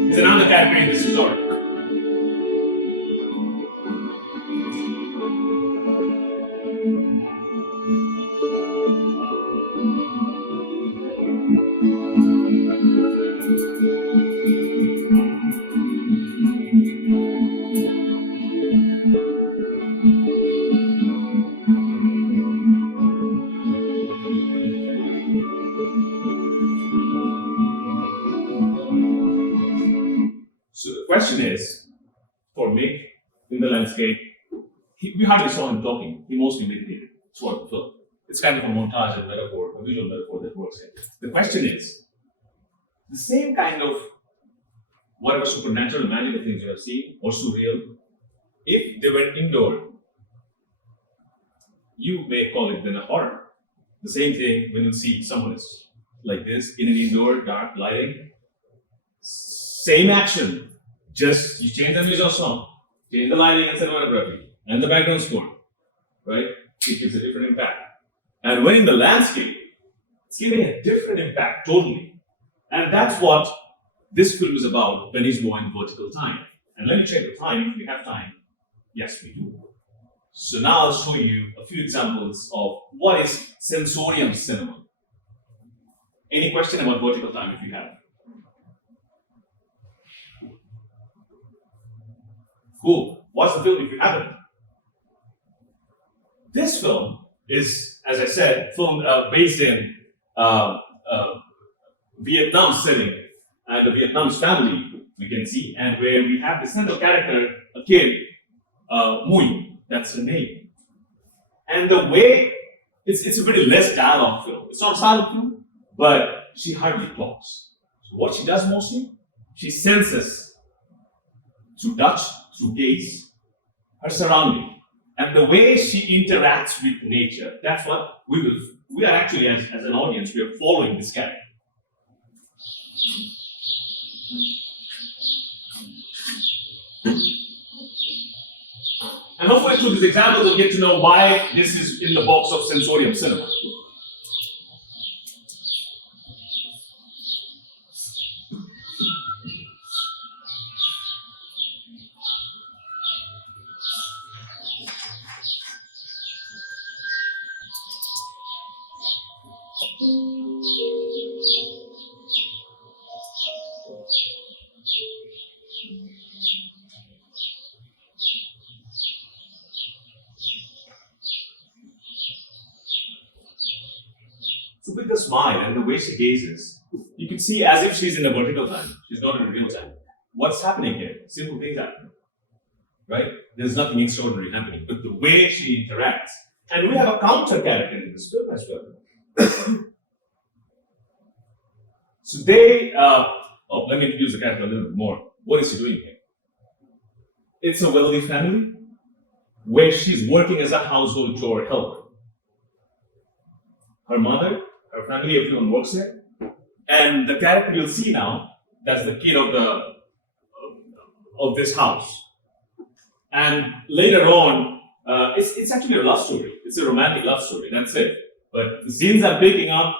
He's another character in this story. So the question is, for Mick in the landscape, we hardly saw him talking. He mostly meditated throughout the film. It's kind of a montage and metaphor, a visual metaphor that works here. The question is, the same kind of whatever supernatural magical things you have seen or surreal, if they were indoor, you may call it then a horror. The same thing when you see someone is like this in an indoor dark lighting. Same action, just you change the music song, change the lighting and cinematography, and the background score, right? It gives a different impact. And when in the landscape, it's giving a different impact totally. And that's what this film is about when he's going vertical time. And let me check the time if we have time. Yes, we do. So now I'll show you a few examples of what is sensorium cinema. Any question about vertical time if you have? Cool. Watch the film if you haven't. This film is, as I said, based in Vietnam setting and the Vietnamese family, we can see, and where we have the central character, a kid, Mui, that's her name. And the way, it's a very less dialogue film. It's not a silent film, but she hardly talks. So what she does mostly, she senses through touch, through gaze, her surrounding. And the way she interacts with nature, that's what we are actually, as an audience, we are following this character. And hopefully through this example, we'll get to know why this is in the box of sensorium cinema. So with the smile and the way she gazes, you can see as if she's in a vertical time. She's not in real time. What's happening here? Simple things happen, right? There's nothing extraordinary happening, but the way she interacts, and we have a counter character in this film as well. So let me introduce the character a little bit more. What is she doing here? It's a wealthy family where she's working as a household chore helper. Her mother, her family, everyone works there. And the character you'll see now, that's the kid of this house. And later on, it's actually a love story. It's a romantic love story, that's it. But the scenes I'm picking up,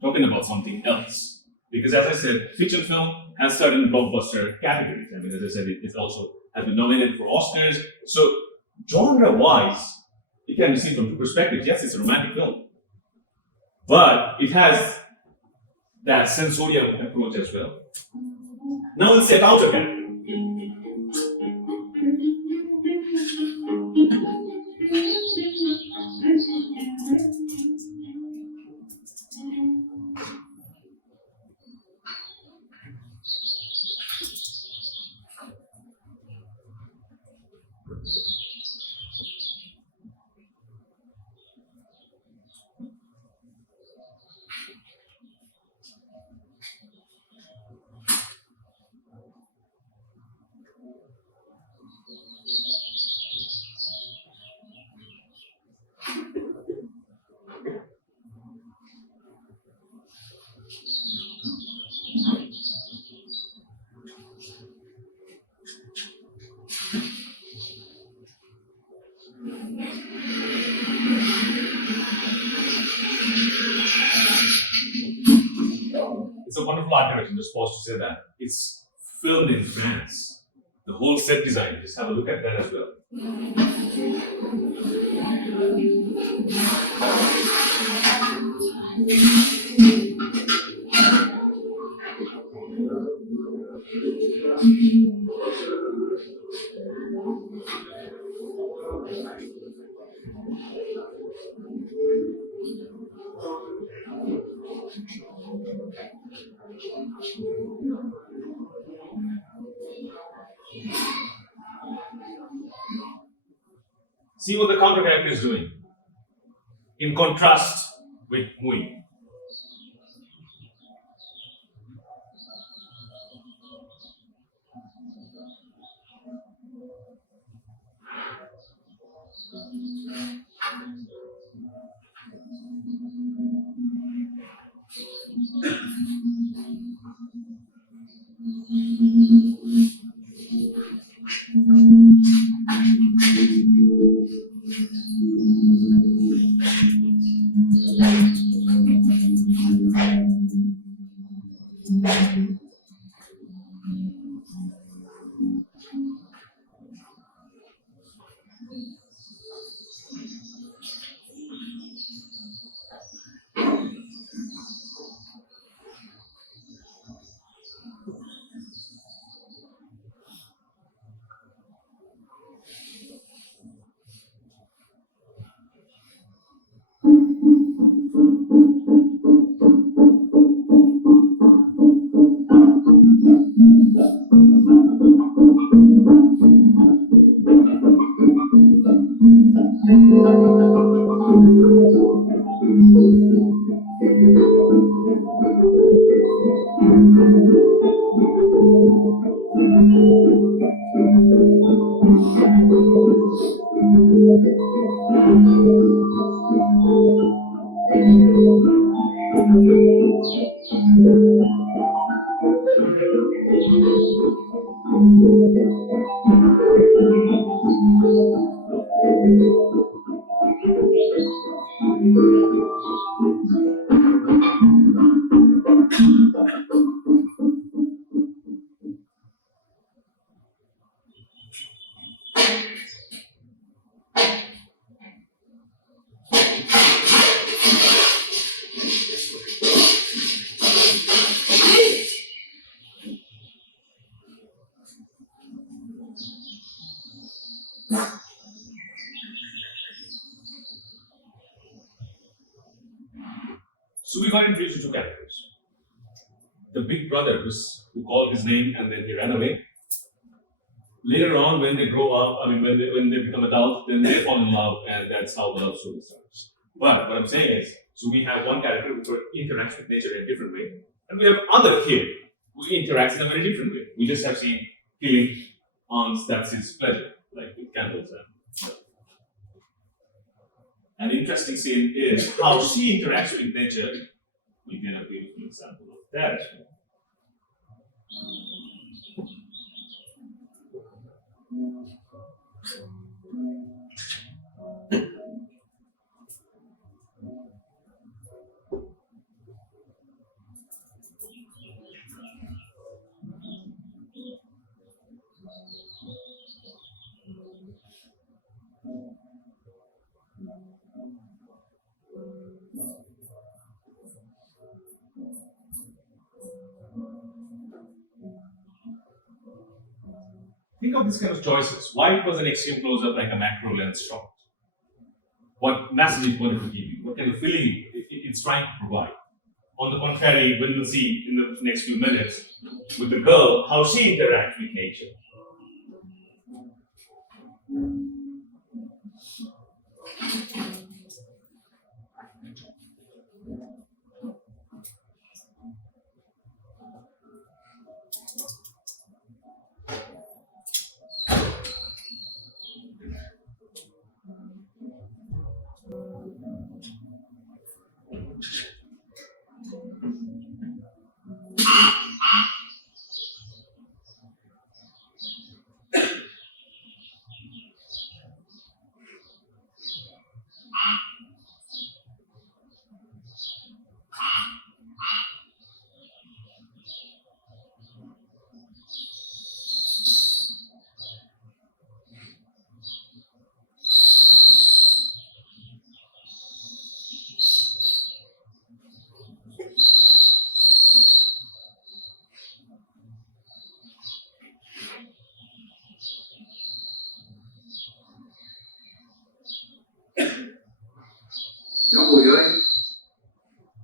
talking about something else. Because as I said, fiction film has certain blockbuster categories. I mean, as I said, it also has been nominated for Oscars. So genre-wise, it can be seen from two perspectives. Yes, it's a romantic film. But it has that sensorial approach as well. Now let's say counter character. It's a wonderful art direction, just pause to say that. It's filmed in France. The whole set design, just have a look at that as well. See what the counter character is doing in contrast with Mui. So we got introduced to two characters. The big brother who called his name and then he ran away. Later on, when they grow up, I mean, when they become adults, then they fall in love, and that's how the love story starts. But what I'm saying is, so we have one character who interacts with nature in a different way, and we have other kid who interacts in a very different way. We just have seen killing aunts, that's his pleasure, like with candles. An interesting scene is how she interacts with nature. We get a beautiful example of that as well. Think of this kind of choices. Why it was an extreme close-up like a macro lens shot? What message it wanted to give you? What kind of feeling it's trying to provide? On the contrary, when we'll see in the next few minutes with the girl, how she interacts with nature.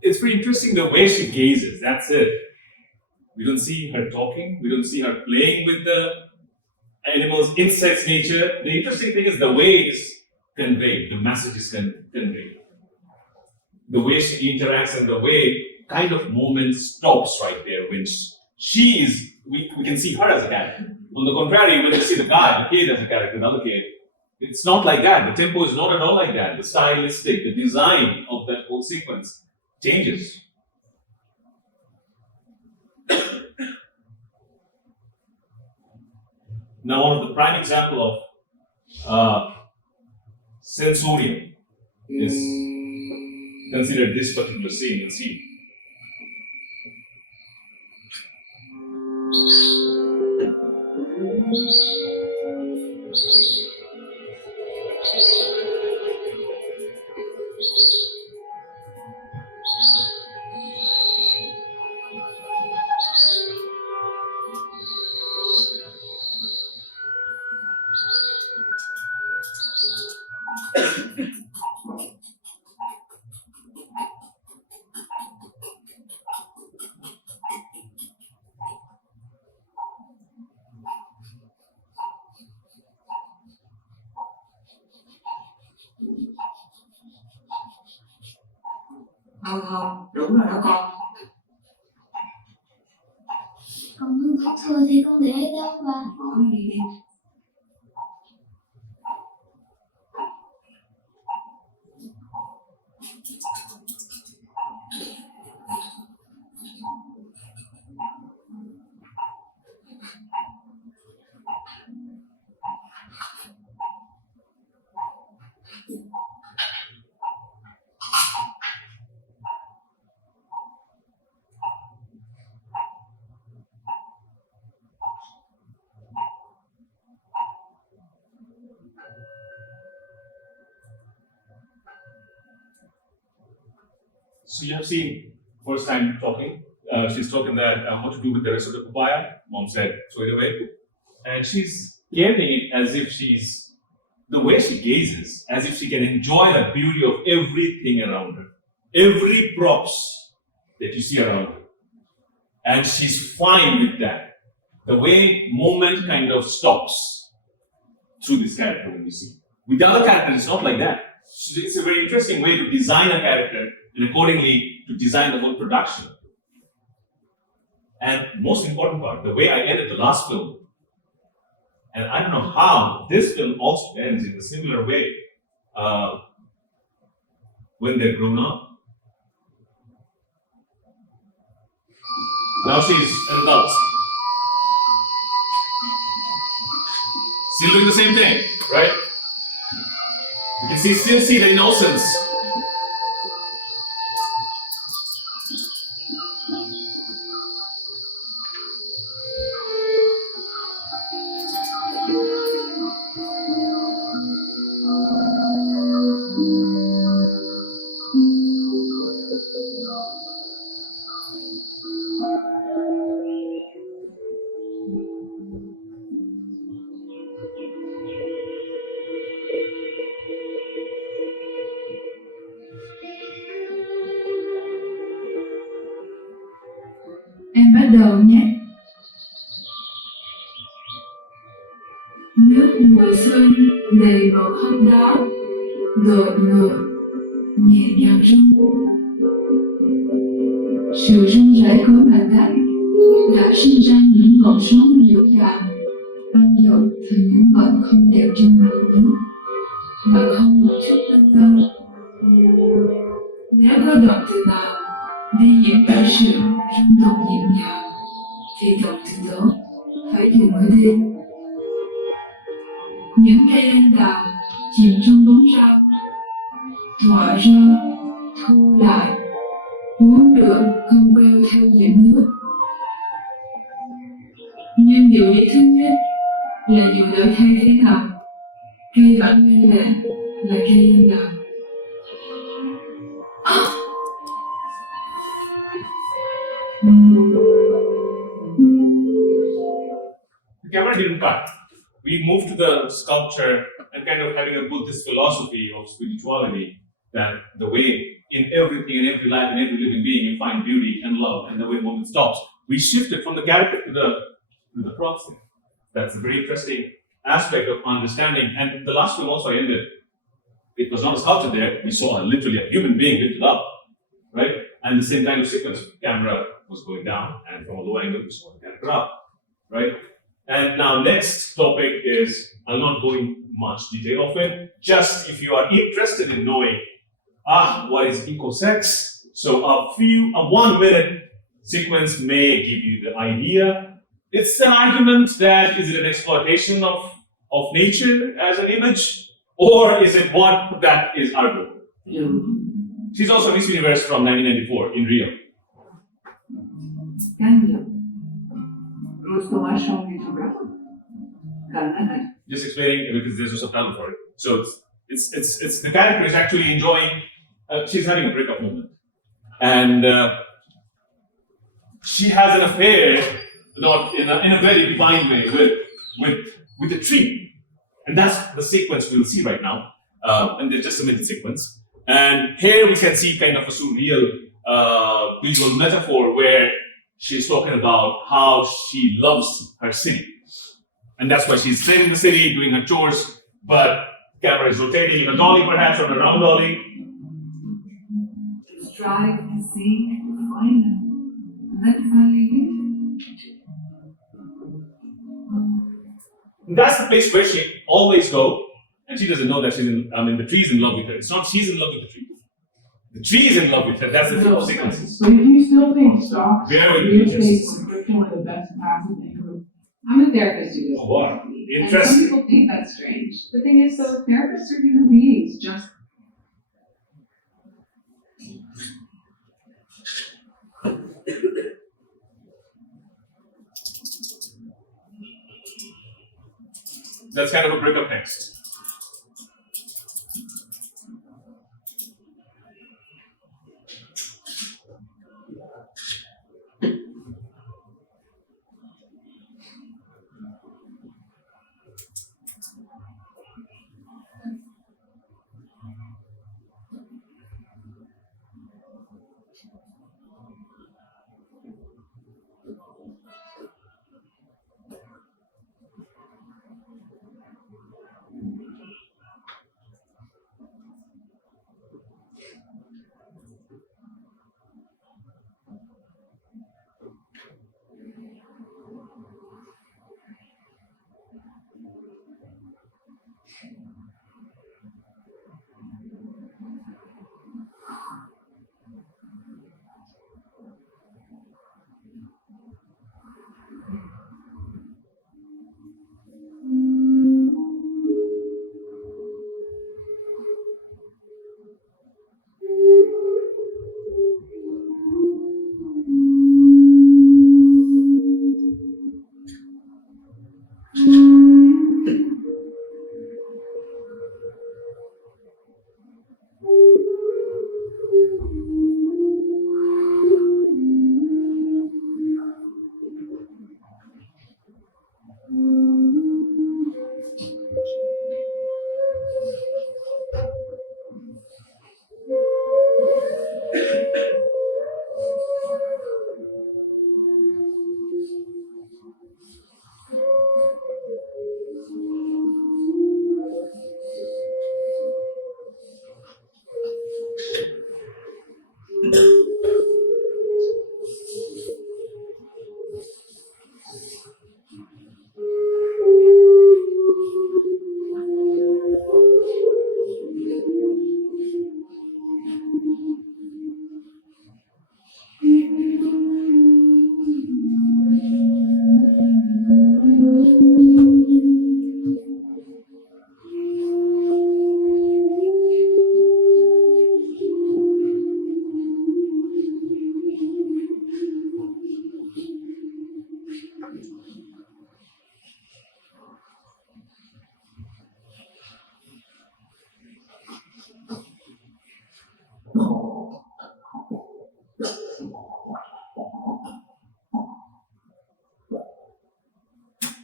It's pretty interesting the way she gazes, that's it. We don't see her talking, we don't see her playing with the animals, insects, nature. The interesting thing is the way it's conveyed, the message is conveyed. The way she interacts and the way kind of moment stops right there when she is, we can see her as a character. On the contrary, when we see the kid as a character, another kid, it's not like that. The tempo is not at all like that. The stylistic, the design of that whole sequence changes. Now, one of the prime example of sensorium is consider this particular scene. Let's see. Không, đúng rồi đó con. Con không khóc thôi thì con để đâu mà. Con đi đi. So you have seen first time talking. She's talking that what to do with the rest of the papaya. Mom said, throw it away. And she's carrying it as if the way she gazes, as if she can enjoy the beauty of everything around her. every props that you see around her. And she's fine with that. The way moment kind of stops through this character when you see. With the other characters, it's not like that. So it's a very interesting way to design a character and accordingly to design the whole production. And most important part, the way I ended the last film, and I don't know how this film also ends in a similar way. When they're grown up. Now she's an adult. Still doing the same thing, right? You can still see the innocence. Em bắt đầu nhé. Nước mùa xuân đầy màu hồng đáo, đột ngột, nhẹ nhàng rung. Sự rung rẩy của mặt đất đã sinh ra những ngọn sóng dịu dàng, ban dội từ những ngọn không đều trên mặt nước, mà không một chút tấn công. Nếu có đoạn từ nào đi diễn tả sự rung động nhịp nhàng, thì đoạn từ đó phải dừng ở đây. Những cây anh đào chìm trong bóng rau, tỏa ra, thu lại, uốn lượn không queo theo dòng nước. Nhưng điều ý thứ nhất là dù đổi thay thế nào, cây vẫn nguyên vẹn là cây anh đào. The camera didn't cut. We moved to the sculpture and kind of having a Buddhist philosophy of spirituality that the way in everything, in every life, in every living being, you find beauty and love, and the way the moment stops. We shifted from the character to the props thing. That's a very interesting aspect of understanding. And the last film also ended. It was not a sculpture there. We saw literally a human being lifted up, right? And the same kind of sequence, camera was going down, and from a low angle, we saw the character up, right? And now next topic is, I'll not go in much detail of it, just if you are interested in knowing, what is eco-sex? So a 1 minute sequence may give you the idea. It's an argument that, is it an exploitation of nature as an image? Or is it what that is arguable? Yeah. She's also Miss Universe from 1994 in Rio. Just explaining because there's a subtitle for it. So it's the character is actually enjoying. She's having a breakup moment, and she has an affair, not in a very divine way, with a tree, and that's the sequence we'll see right now. And there's just a minute sequence, and here we can see kind of a surreal visual metaphor where she's talking about how she loves her city. And that's why she's staying in the city, doing her chores, but the camera is rotating in a dolly perhaps, or a round dolly. Strive to seek, find them, and then finally meet. And that's the place where she always goes, and she doesn't know that the tree's in love with her. It's not she's in love with the tree. The tree is in love with her. That's the thing of sequences. But if you still think stock Very real estate interesting. subscription one of the best passive income, I'm a therapist who does Oh, wow. therapy, and Interesting. some people think that's strange. The thing is, though, therapists are human beings, just That's kind of a breakup text.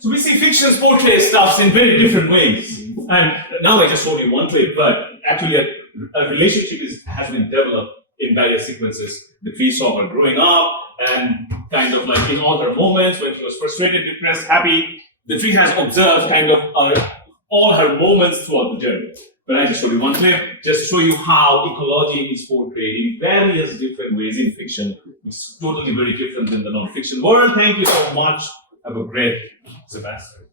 So we see fictions portray stuff in very different ways. And now I just showed you one clip, but actually a relationship has been developed in various sequences. The three saw her growing up and kind of like in all her moments when she was frustrated, depressed, happy. The tree has observed kind of all her moments throughout the journey. But I just showed you one clip just to show you how ecology is portrayed in various different ways in fiction. It's totally very different in the non-fiction world. Thank you so much. Have a great semester.